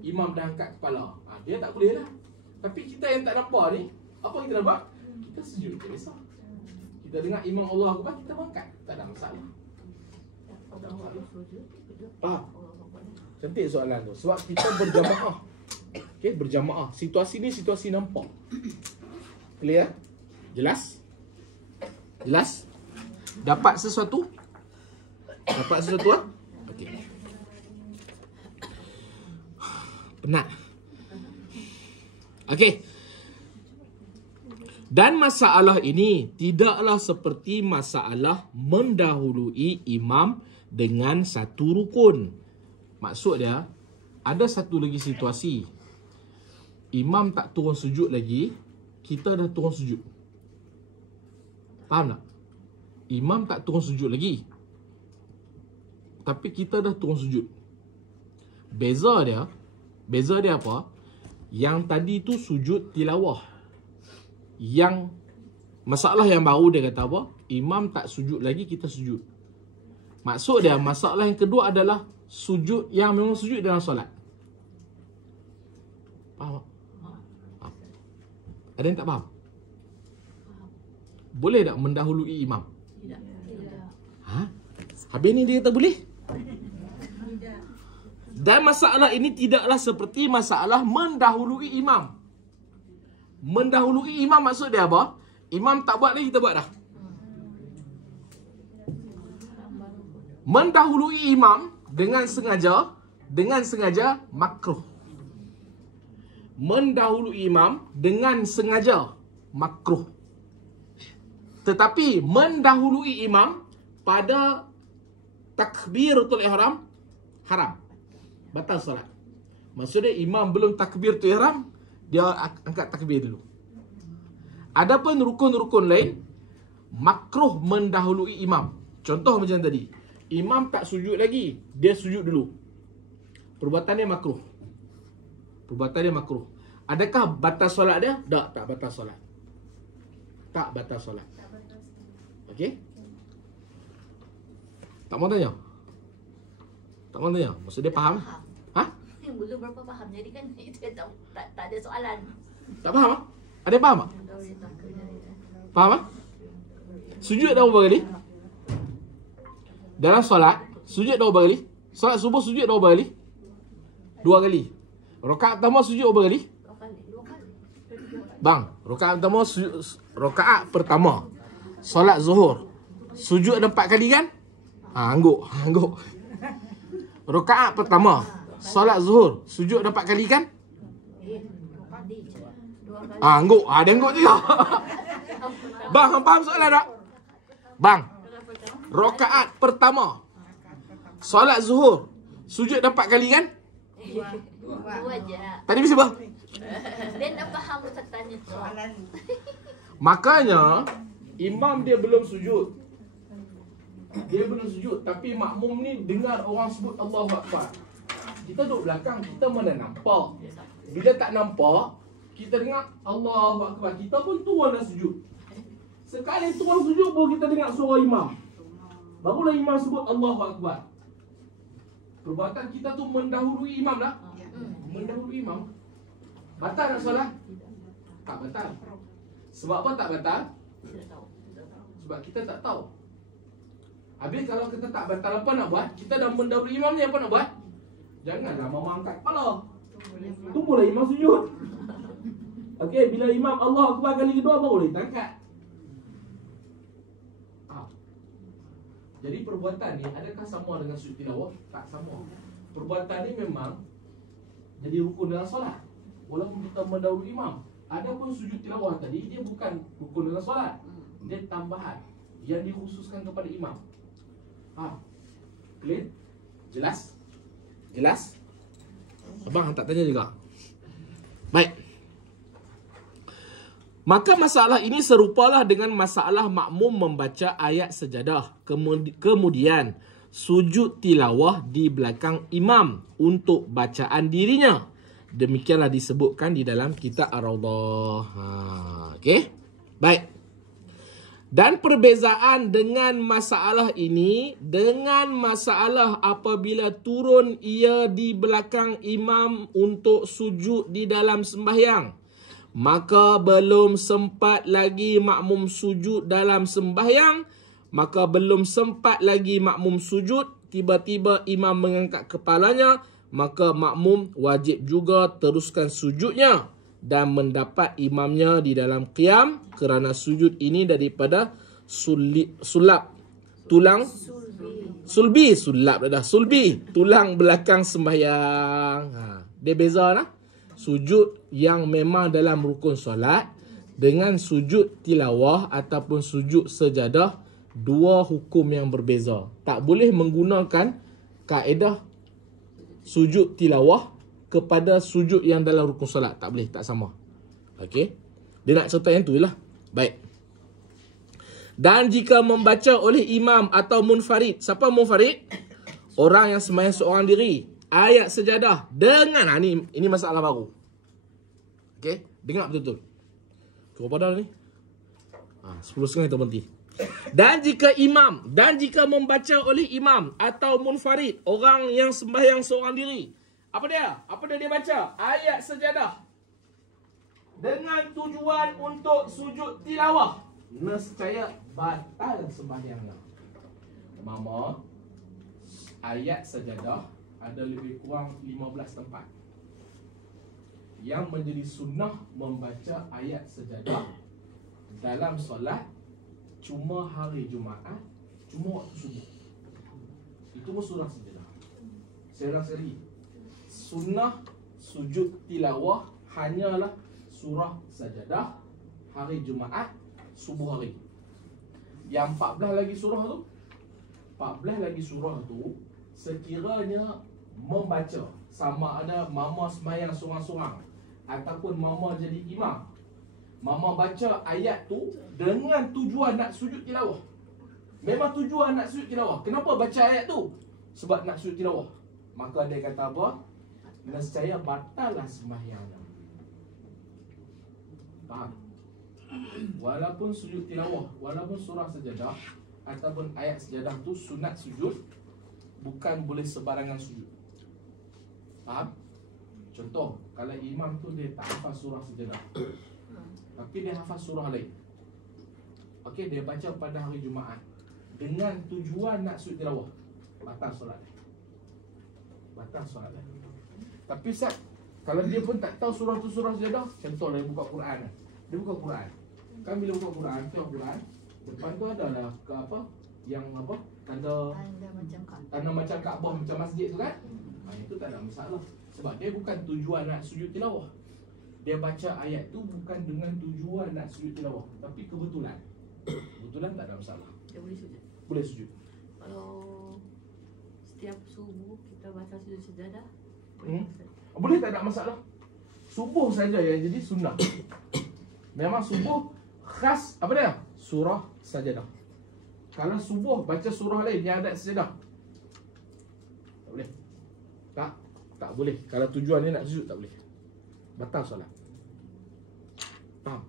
imam dah angkat kepala. Dia tak boleh lah. Tapi kita yang tak nampak ni, apa kita nampak? Kita sujud macam biasa. Kita dengar imam Allah Akbar, kita angkat. Tak ada masalah. Cantik soalan tu. Sebab kita berjamaah. Okey, berjamaah. Situasi ni situasi nampak. Clear? Jelas? Jelas? Dapat sesuatu? Dapat sesuatu ah? Okey. Penat. Okey. Dan masalah ini tidaklah seperti masalah mendahului imam dengan satu rukun. Maksud dia, ada satu lagi situasi. Imam tak turun sujud lagi, kita dah turun sujud. Faham tak? Imam tak turun sujud lagi, tapi kita dah turun sujud. Beza dia apa? Yang tadi tu sujud tilawah. Yang masalah yang baru dia kata apa? Imam tak sujud lagi, kita sujud. Maksud dia, masalah yang kedua adalah sujud yang memang sujud dalam solat. Faham tak? Ada yang tak faham? Boleh tak mendahului imam? Tidak. Habis ni dia kata boleh? Dan masalah ini tidaklah seperti masalah mendahului imam. Mendahului imam maksud dia apa? Imam tak buat lagi, kita buat dah. Mendahului imam dengan sengaja makruh. Mendahului imam dengan sengaja makruh. Tetapi mendahului imam pada takbiratul ihram haram. Batal solat. Maksudnya imam belum takbiratul ihram, dia angkat takbir dulu. Adapun rukun-rukun lain makruh mendahului imam. Contoh macam tadi, imam tak sujud lagi, dia sujud dulu. Perbuatan dia makruh. Perbuatan dia makruh. Adakah batal solat dia? Tak batal solat. Tak batal solat. Okey? Tak mau tanya? Tak mau tanya? Maksud dia faham? Yang belum berapa faham. Jadi kan itu tak ada soalan. Tak faham? Ada yang faham tak? Faham tak? Sujud dah berapa kali? Dalam solat, sujud dah berapa kali? Solat subuh sujud dah berapa kali? 2 kali. Rakaat pertama sujud berapa kali? 2 kali. Bang, rakaat pertama solat zuhur sujud ada 4 kali kan? Angguk. Rakaat pertama solat zuhur sujud ada 4 kali kan? 2 kali. Angguk. Dia angguk juga. Bang, hang faham soalan tak? Bang, rakaat pertama solat zuhur sujud ada 4 kali kan? 2 je. Tadi mesti apa? Dia nak faham Ustaz tanya tu. Makanya imam dia belum sujud. Dia belum sujud, tapi makmum ni dengar orang sebut Allahu Akbar. Kita duduk belakang, kita mana nampak. Bila tak nampak, kita dengar Allahu Akbar, kita pun turun dah sujud. Sekali turun sujud baru kita dengar suara imam. Barulah imam sebut Allahu Akbar. Perbuatan kita tu mendahului imam dah. Mendahului imam. Batal tak solat? Tak batal. Sebab apa tak batal? Sebab kita tak tahu. Habis kalau kita tak batal, apa nak buat? Kita dah mendahului imam ni, apa nak buat? Janganlah mama angkat kepala. Tunggulah imam sujud. Okey, bila imam Allah Akbar kali kedua baru boleh angkat. Jadi perbuatan ni adakah sama dengan sujud tilawah? Tak sama. Perbuatan ni memang jadi rukun dalam solat. Walaupun kita mendahului imam, Adapun sujud tilawah tadi dia bukan rukun dalam solat. Dia tambahan yang dikhususkan kepada imam. Clear? Jelas? Jelas? Abang tak tanya juga. Baik. Maka masalah ini serupalah dengan masalah makmum membaca ayat sejadah. Kemudian sujud tilawah di belakang imam untuk bacaan dirinya. Demikianlah disebutkan di dalam kitab Ar-Rawdah. Okey? Baik. Dan perbezaan dengan masalah ini dengan masalah apabila turun ia di belakang imam untuk sujud di dalam sembahyang. Maka belum sempat lagi makmum sujud dalam sembahyang, maka belum sempat lagi makmum sujud, tiba-tiba imam mengangkat kepalanya, maka makmum wajib juga teruskan sujudnya dan mendapat imamnya di dalam qiyam, kerana sujud ini daripada sulbi, tulang belakang sembahyang. Dia beza lah. Sujud yang memang dalam rukun solat dengan sujud tilawah ataupun sujud sejadah, dua hukum yang berbeza. Tak boleh menggunakan kaedah sujud tilawah kepada sujud yang dalam rukun solat. Tak boleh, tak sama. Okey. Dia nak cerita yang tu lah. Baik. Dan jika membaca oleh imam atau munfarid. Siapa munfarid? Orang yang sembahyang seorang diri. Ayat sejadah dengan ini masalah baru. Okey, dengar betul-betul. Cukup pada ni. 10.30 kita berhenti. Dan jika membaca oleh imam atau munfarid, orang yang sembahyang seorang diri. Apa dia? Apa dia baca? Ayat sejadah. Dengan tujuan untuk sujud tilawah. Nescaya batal sembahyangnya. Mama, ayat sejadah ada lebih kurang 15 tempat. Yang menjadi sunnah membaca ayat sejadah dalam solat cuma hari Jumaat, cuma waktu subuh. Itu pun surah sejadah. Saya ulang sekali. Sunnah sujud tilawah hanyalah surah sajadah hari Jumaat, subuh hari. Yang 14 lagi surah tu, 14 lagi surah tu sekiranya membaca, sama ada mama sembahyang seorang-seorang ataupun mama jadi imam, mama baca ayat tu dengan tujuan nak sujud tilawah. Memang tujuan nak sujud tilawah. Kenapa baca ayat tu? Sebab nak sujud tilawah. Maka dia kata apa? Nescaya batallah sembahyangnya. Faham? Walaupun sujud tilawah, walaupun surah sejadah ataupun ayat sejadah tu sunat sujud, bukan boleh sebarangan sujud. Faham? Contoh, kalau imam tu dia tak hafal surah sejadah, tapi dia hafal surah lain. Okey, dia baca pada hari Jumaat dengan tujuan nak sujud tilawah, batal solat. Batal solat. Tapi Ustaz, kalau dia pun tak tahu surah tu surah sejadah, contoh dia buka Quran. Dia buka Quran. Kan bila buka Quran, tengok Quran, depan tu ada lah ke apa? Yang apa? Tanda macam Kaabah, macam masjid tu kan? Itu tak ada masalah. Sebab dia bukan tujuan nak sujud tilawah. Dia baca ayat tu bukan dengan tujuan nak sujud tilawah, tapi kebetulan. Kebetulan tak ada masalah. Dia boleh sujud. Boleh sujud. Kalau setiap subuh kita baca sujud sejadah, boleh, tak ada masalah. Subuh saja yang jadi sunnah. Memang subuh khas apa dia? Surah sajadah. Kalau subuh baca surah lain yang ada sejadah, tak boleh. Tak boleh. Kalau tujuannya nak sujud, tak boleh. Batal solat. Faham?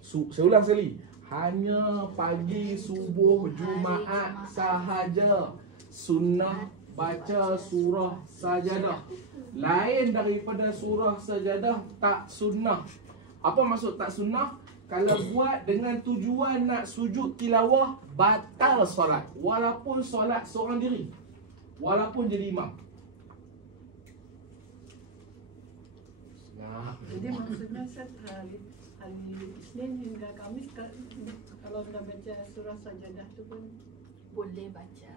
Saya ulang sekali. Hanya pagi subuh Jumaat sahaja sunnah baca surah sajadah. Lain daripada surah sajadah tak sunnah. Apa maksud tak sunnah? Kalau buat dengan tujuan nak sujud tilawah, batal solat. Walaupun solat seorang diri, walaupun jadi imam. Jadi maksudnya Ustaz, hari Isnin hingga Kamis kalau dah baca surah sajadah tu pun boleh baca.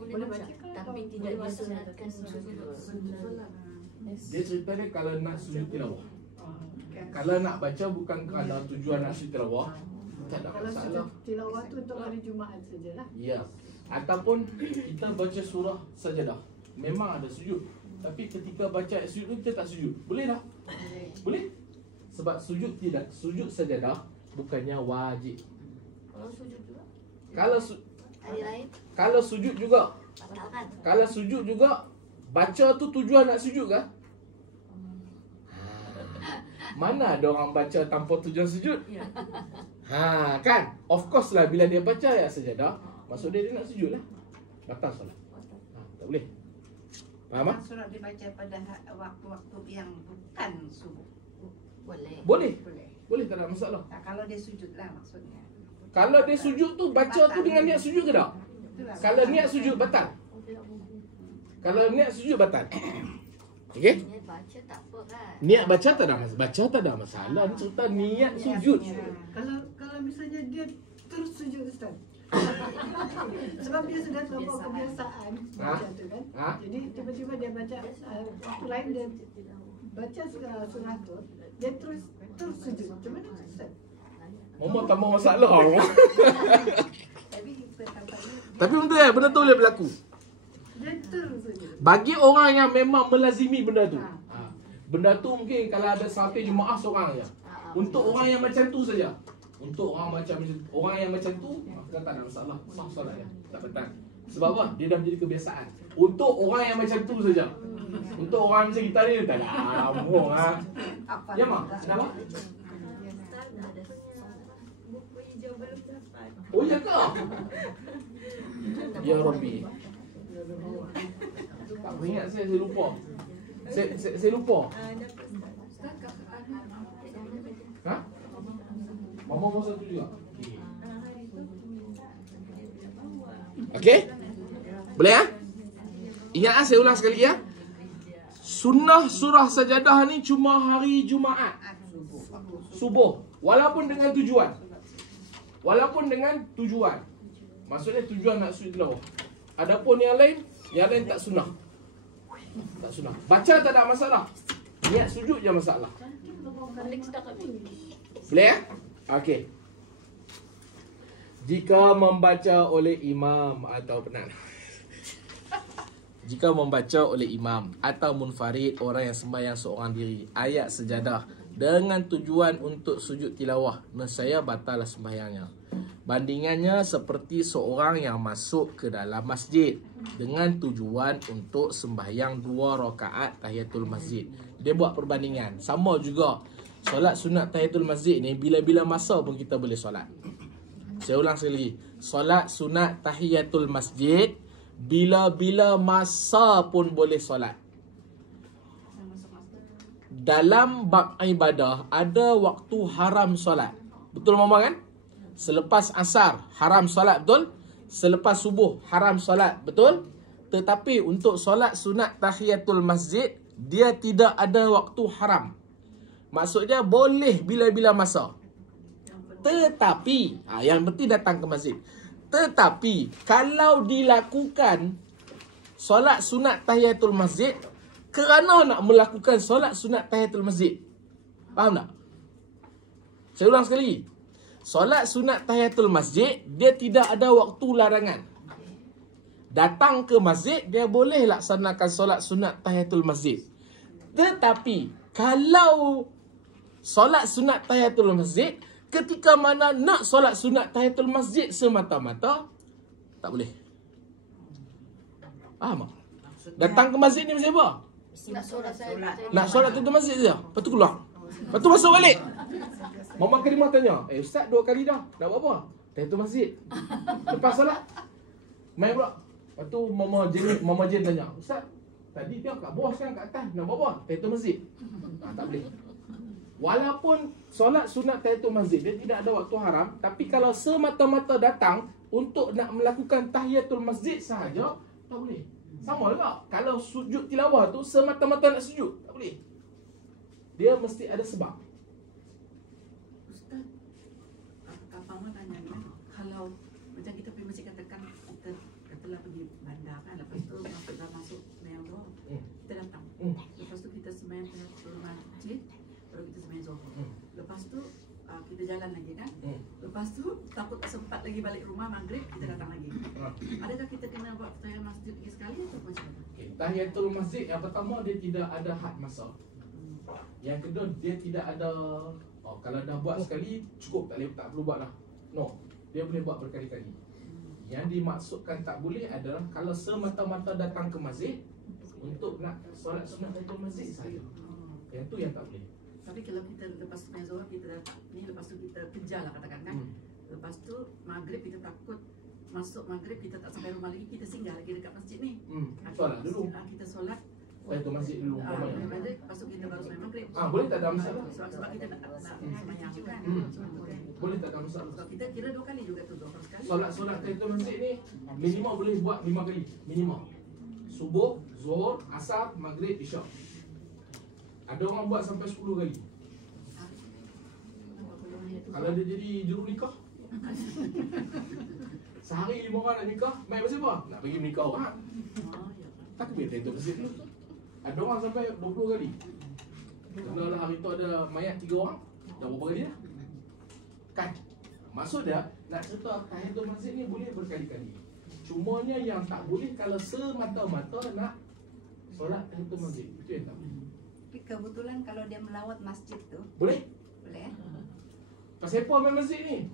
boleh baca kan? Tapi tidak disunatkan sujud solat. Dia cerita dia kalau nak sujud tilawah. Kalau nak baca bukan kerana tujuan nak sujud tilawah, tak ada Kalau masalah. sujud tilawah tu untuk hari Jumaat sajalah. Ya. Ataupun kita baca surah sajadah, memang ada sujud. Tapi ketika baca ayat sujud tu kita tak sujud. Boleh tak? Boleh. Sebab sujud tidak, sujud sajadah bukannya wajib. Kalau sujud juga hari lain Kalau sujud juga, batalkan. kalau sujud juga, baca tu tujuan nak sujud ke? Mana ada orang baca tanpa tujuan sujud? Kan? Of course lah, bila dia baca ayat sajadah, maksud dia nak sujud lah. Batal solat. Tak boleh. Faham tak? Surat dibaca pada waktu-waktu yang bukan subuh. Boleh. Boleh. Boleh. Boleh, tak ada masalah. Nah, kalau dia sujud lah maksudnya. Kalau dia sujud tu, baca tu dengan niat sujud ke tak? Itulah. Kalau niat sujud, batal. Kalau niat sujud, batal. Okey? Niat baca tak apa kan. Niat baca tak ada masalah. Baca tak ada masalah. Ni cerita niat sujud. Kalau misalnya dia terus sujud Ustaz. Sebab dia sudah terlampau kebiasaan baca tu kan. Jadi tiba-tiba dia baca waktu lain dia baca surah tu, dia terus sujud. Macam mana Ustaz? Mama tak mau masalah. Tapi tampaknya Tapi benda tu boleh berlaku. Dia terus sujud. Bagi orang yang memang melazimi benda tu. Benda tu mungkin kalau ada satu jemaah seorang je. Untuk orang yang macam tu saja. Untuk orang yang macam tu, maka tak ada masalah. Sah solat dia. Tak betul. Sebab apa? Dia dah menjadi kebiasaan. Untuk orang yang macam tu saja. Untuk orang macam kita ni tak lama apa? Ya mak, kenapa? Buku hijau belum dapat. Oh ya ke? Ya Rabbi. Tak ingat saya lupa. Saya lupa. Dapat Ustaz. Ha? Mama mau satu juga. Hari tu dia bawa. Okey? Boleh ya? Ingat saya ulang sekali ya. Sunnah surah sajadah ni cuma hari Jumaat. Subuh. Walaupun dengan tujuan. Maksudnya tujuan nak sujud tilawah. Adapun yang lain tak sunnah. Tak sunnah. Baca tak ada masalah. Niat sujud je masalah. Boleh ya? Okey. Jika membaca oleh imam atau jika membaca oleh imam atau munfarid, orang yang sembahyang seorang diri, ayat sejadah dengan tujuan untuk sujud tilawah, nescaya batal sembahyangnya. Bandingannya seperti seorang yang masuk ke dalam masjid dengan tujuan untuk sembahyang 2 rakaat tahiyatul masjid. Dia buat perbandingan. Sama juga solat sunat tahiyatul masjid ni, bila-bila masa pun kita boleh solat. Saya ulang sekali lagi. Solat sunat tahiyatul masjid, bila-bila masa pun boleh solat. Dalam bab ibadah ada waktu haram solat. Betul mama kan? Selepas asar haram solat, betul? Selepas subuh haram solat, betul? Tetapi untuk solat sunat tahiyatul masjid, dia tidak ada waktu haram. Maksudnya boleh bila-bila masa. Tetapi yang penting datang ke masjid. Tetapi kalau dilakukan solat sunat tahiyatul masjid kerana nak melakukan solat sunat tahiyatul masjid. Faham tak? Saya ulang sekali lagi. Solat sunat tahiyatul masjid, dia tidak ada waktu larangan. Datang ke masjid, dia boleh laksanakan solat sunat tahiyatul masjid. Tetapi kalau solat sunat tahiyatul masjid, ketika mana nak solat sunat tahiyatul masjid semata-mata, tak boleh. Faham tak? Datang ke masjid ni mesti apa? Nak solat tahiyatul masjid saja. Lepas tu keluar. Lepas tu masuk balik. Mama Karimah tanya, Ustaz 2 kali dah. Nak buat apa? Tahiyatul masjid. Lepas solat, main pula. Lepas tu Mama Jen tanya, Ustaz, tadi dia kat bawah sekarang kat atas. Nak buat apa? Tahiyatul masjid. Tak boleh. Walaupun solat sunat tahiyatul masjid dia tidak ada waktu haram, tapi kalau semata-mata datang untuk nak melakukan tahiyatul masjid sahaja, tak boleh. Sama juga. Kalau sujud tilawah tu semata-mata nak sujud, tak boleh. Dia mesti ada sebab. Ustaz, Kak Mama tanya ni, kalau macam kita pergi masjid, katakan kita katalah pergi bandar kan, lepas tu masuk Mel kita datang. Lepas tu kita sembahyang tahiyatul masjid, baru kita sembahyang zuhur. Lepas tu takut tak sempat lagi balik rumah maghrib, kita datang lagi. Adakah kita kena buat tahiyatul masjid lagi sekali atau macam mana? Okay. Tahiyatul masjid yang pertama dia tidak ada had masa. Yang kedua dia tidak ada kalau dah buat sekali cukup, tak perlu buat dah. No, dia boleh buat berkali-kali. Yang dimaksudkan tak boleh adalah kalau semata-mata datang ke masjid untuk nak solat sunat tahiyatul masjid saja. Yang tu yang tak boleh. Tapi kalau kita lepas sunat zuhur kita ni, lepas tu kita kejar lah katakan kan. Lepas tu maghrib kita takut masuk maghrib kita tak sampai rumah lagi, kita singgah lagi dekat masjid ni. Solat dulu. Kita solat Tahiyatul masjid dulu umpamanya. Lepas tu kita baru sembahyang maghrib. Boleh tak ada masalah. Sebab kita nak sembahyang kan. Boleh tak ada masalah. Sebab kita kira 2 kali juga tu, 2 kali sekali. Solat tahiyatul masjid ni minimal boleh buat 5 kali. Minimal. Subuh, Zuhur, Asar, Maghrib, Isyak. Ada orang buat sampai 10 kali. Kalau dia jadi juru nikah, sehari 5 orang nak nikah, main pasal apa? Nak bagi nikah orang. Takbir tahiyatul masjid tu. Ada orang sampai 20 kali. Kalau lah hari tu ada mayat 3 orang, dah berapa kali dah? Kan? Maksud dia nak cerita tahiyatul masjid ni boleh berkali-kali. Cumanya yang tak boleh kalau semata-mata nak solat tahiyatul masjid. Itu yang tak boleh. Tapi kebetulan kalau dia melawat masjid tu Boleh? boleh ya? Pasal apa main masjid ni?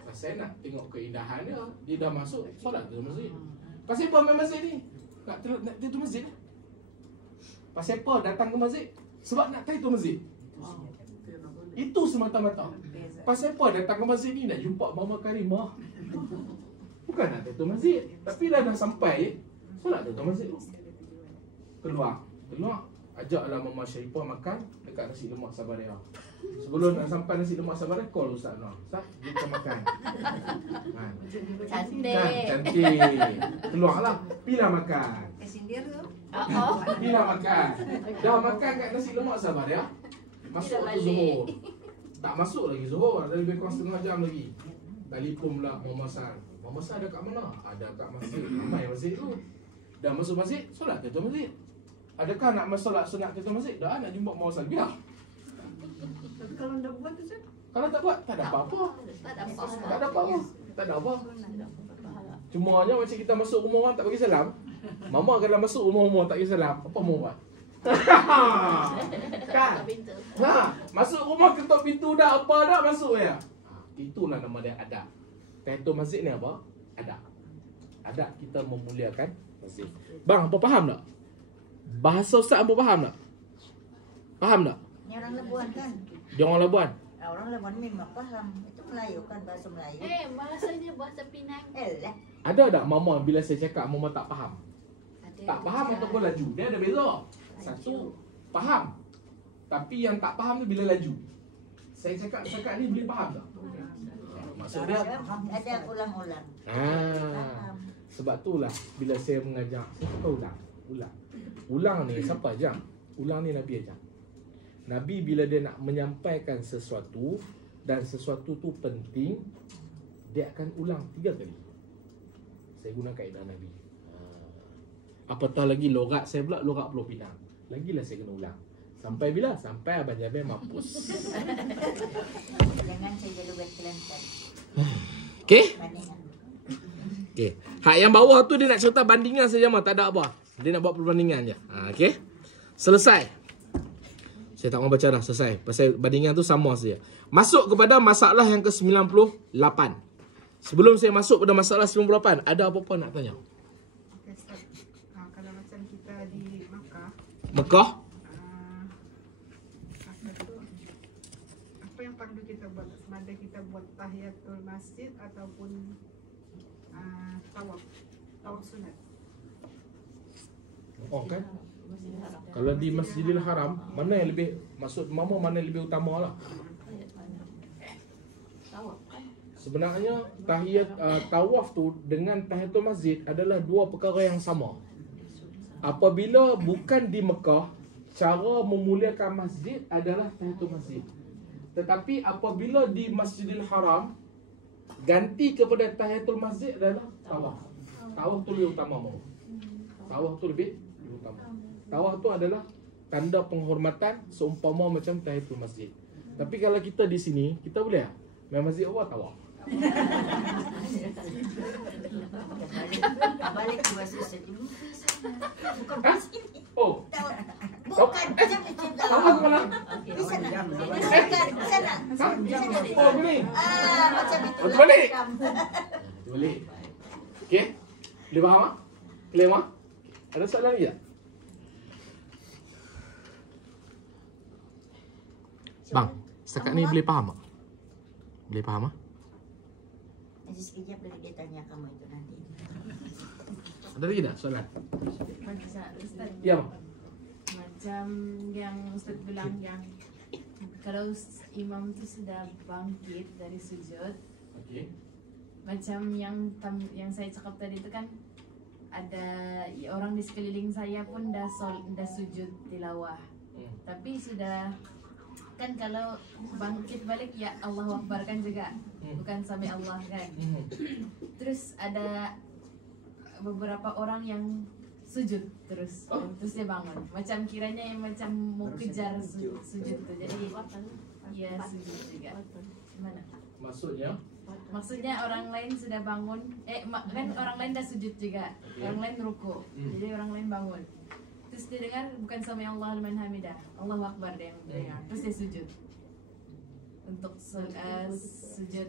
Pasal nak tengok keindahan dia. Dia dah masuk solat tahiyatul masjid. Pasal apa main masjid ni? Nak tahiyatul masjid. Pasal apa datang ke masjid? Sebab nak tahiyatul masjid. Itu semata-mata. Pasal apa datang ke masjid ni? Nak jumpa Mama Karimah. Bukan nak tahiyatul masjid. Tapi dah sampai solat tahiyatul masjid tu. Keluar ajaklah Mama Syarifah makan dekat nasi lemak Sabaria. Sebelum nak sampai nasi lemak Sabaria, call Ustaz Noh. Ustaz, kita makan. Cantik. Keluarlah, pilah makan. Kesindir tu. Pilah makan. Dah makan kat nasi lemak Sabaria, masuk waktu Zuhur. Tak masuk lagi Zuhur, ada lebih kurang setengah jam lagi. Telefon pula Mama Sar. Mama Sar ada kat mana? Ada kat masjid. Ramai masjid tu. Dah masuk masjid, solat tahiyatul masjid. Adakah nak solat sunat tahiyatul masjid? Dah nak jumpa Mama Sar. Biar. Tapi kalau dah buat tu, Kalau tak buat, tak ada apa-apa. Tak ada apa. Tak ada apa-apa. Tak ada apa. Cuma hanya macam kita masuk rumah orang tak bagi salam. Mama kalau masuk rumah orang tak bagi salam, apa mau buat? Kan? Masuk rumah ketuk pintu dah, apa dah masuk ya. Itulah nama dia adab. Tahiyatul masjid ni apa? Adab. Adab kita memuliakan masjid. Bang, apa faham tak? Bahasa Ustaz apa faham tak? Faham tak? Ni orang Labuan kan? Dia orang Labuan. Orang Labuan memang faham. Itu Melayu kan, bahasa Melayu. Bahasanya bahasa Penang. Elah. Ada tak mama bila saya cakap mama tak faham? Tak faham ataupun laju? Dia ada beza. Satu, faham. Tapi yang tak faham tu bila laju. Saya cakap ni boleh faham tak? Maksud dia ada ulang-ulang. Sebab itulah bila saya mengajar, saya kata ulang. Ulang ni siapa ajar? Ulang ni Nabi ajar. Nabi bila dia nak menyampaikan sesuatu dan sesuatu tu penting, dia akan ulang 3 kali. Saya guna kaedah Nabi. Apatah lagi logat saya pula, logat Pulau Pinang. Lagilah saya kena ulang. Sampai bila? Sampai Abang Jabir mampus. Jangan saya jadi buat Kelantan. Okey? Okey. Hak yang bawah tu dia nak cerita bandingan saja mah, tak ada apa. Dia nak buat perbandingan je. Okey? Selesai. Saya tak mau baca dah, selesai. Pasal bandingan tu sama saja. Masuk kepada masalah yang ke-98. Sebelum saya masuk pada masalah 98, ada apa-apa nak tanya? okay, Ustaz. Kalau macam kita di Mekah? Apa yang perlu kita buat? Sama ada kita buat tahiyatul masjid ataupun tawaf sunat. Oh kan? Kalau di Masjidil Haram, mana yang lebih, maksud mama mana yang lebih utama lah? Sebenarnya tawaf tu dengan tahiyatul masjid adalah 2 perkara yang sama. Apabila bukan di Mekah, cara memuliakan masjid adalah tahiyatul masjid. Tetapi apabila di Masjidil Haram, ganti kepada tahiyatul masjid adalah tawaf. Tawaf tu lebih utama mau. Tawaf tu lebih utama. Tawaf tu adalah tanda penghormatan seumpama macam tahiyatul masjid. Tapi kalau kita di sini, kita boleh tak Main masjid apa tahu? Balik dua sisi. Bukan Hah? sini. Oh, Bukan, macam itu. kamu kemana? Di sana. Di sana. Oh, begini. Macam itu. Oh, terbalik. Terbalik. Okey. Boleh faham tak? Clear tak? Ada soalan lagi tak? Bang, setakat ni boleh faham tak? Boleh faham tak? Nanti sekejap lagi dia tanya kamu itu nanti. Ada lagi tak soalan? Macam Ustaz, Ya, Bang. macam yang Ustaz bilang yang kalau imam tu sudah bangkit dari sujud, Okey. macam yang saya cakap tadi itu kan ada orang di sekeliling saya pun dah sujud tilawah. Tapi sudah kan kalau bangkit balik ya Allahu Akbar kan juga, bukan sami Allah kan. Terus ada beberapa orang yang sujud terus dia bangun. Macam kiranya yang macam mau kejar sujud tu. Jadi ya sujud juga. Gimana? Maksudnya orang lain sudah bangun, kan orang lain dah sujud juga, orang lain ruku, jadi orang lain bangun. Terus dia dengar bukan sami Allah liman hamidah, Allahu Akbar dia yang dengar. Terus dia sujud untuk sujud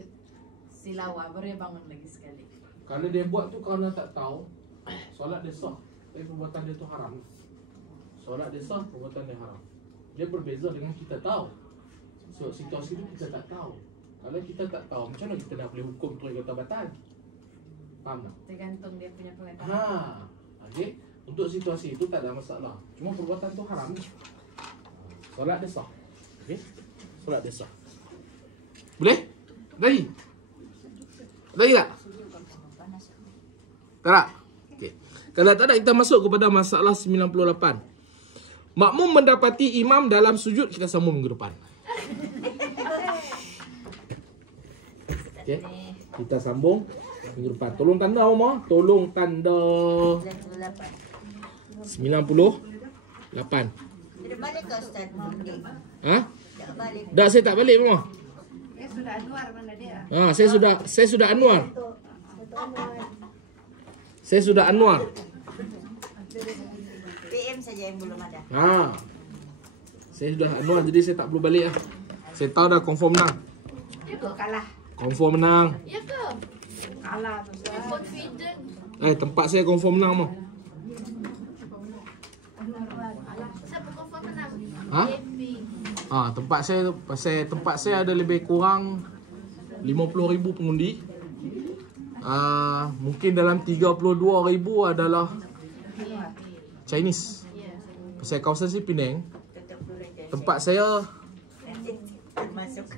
tilawah, baru dia bangun lagi sekali. Kalau dia buat tu kerana tak tahu, solat dia sah, tapi perbuatan dia tu haram. Solat dia sah, perbuatan dia haram. Dia berbeza dengan kita tahu. So situasi tu kita tak tahu. Kalau kita tak tahu, macam mana kita nak boleh hukum tu kata batal? Faham tak? Tergantung dia punya pengetahuan. Okey. Untuk situasi itu tak ada masalah. Cuma perbuatan tu haram. Solat dia sah. Okey. Solat dia sah. Boleh? Lagi? Lagi tak? Tak? Okey. Kalau tak ada, kita masuk kepada masalah 98. Makmum mendapati imam dalam sujud, kita sambung minggu depan. Okey. Kita sambung minggu depan. Tolong tanda Mama. Tolong tanda 98. Tidak balik ke Ustaz Muhammad. Ha? Tak balik. Dah, saya tak balik Mama. Ya sudah Anwar mana dia? Saya sudah Anwar. Saya sudah Anwar. PM saja yang belum ada. Saya sudah Anwar, jadi saya tak perlu balik lah. Saya tahu dah confirm menang. Ya ke kalah? Confirm menang. Ya ke? Kalah tu Ustaz. Confident. Tempat saya confirm menang Mama. Siapa confirm menang? Ha? AP. Tempat saya ada lebih kurang 50,000 pengundi. Mungkin dalam 32,000 adalah Chinese. Pasal kawasan si Penang, tempat saya Masuk.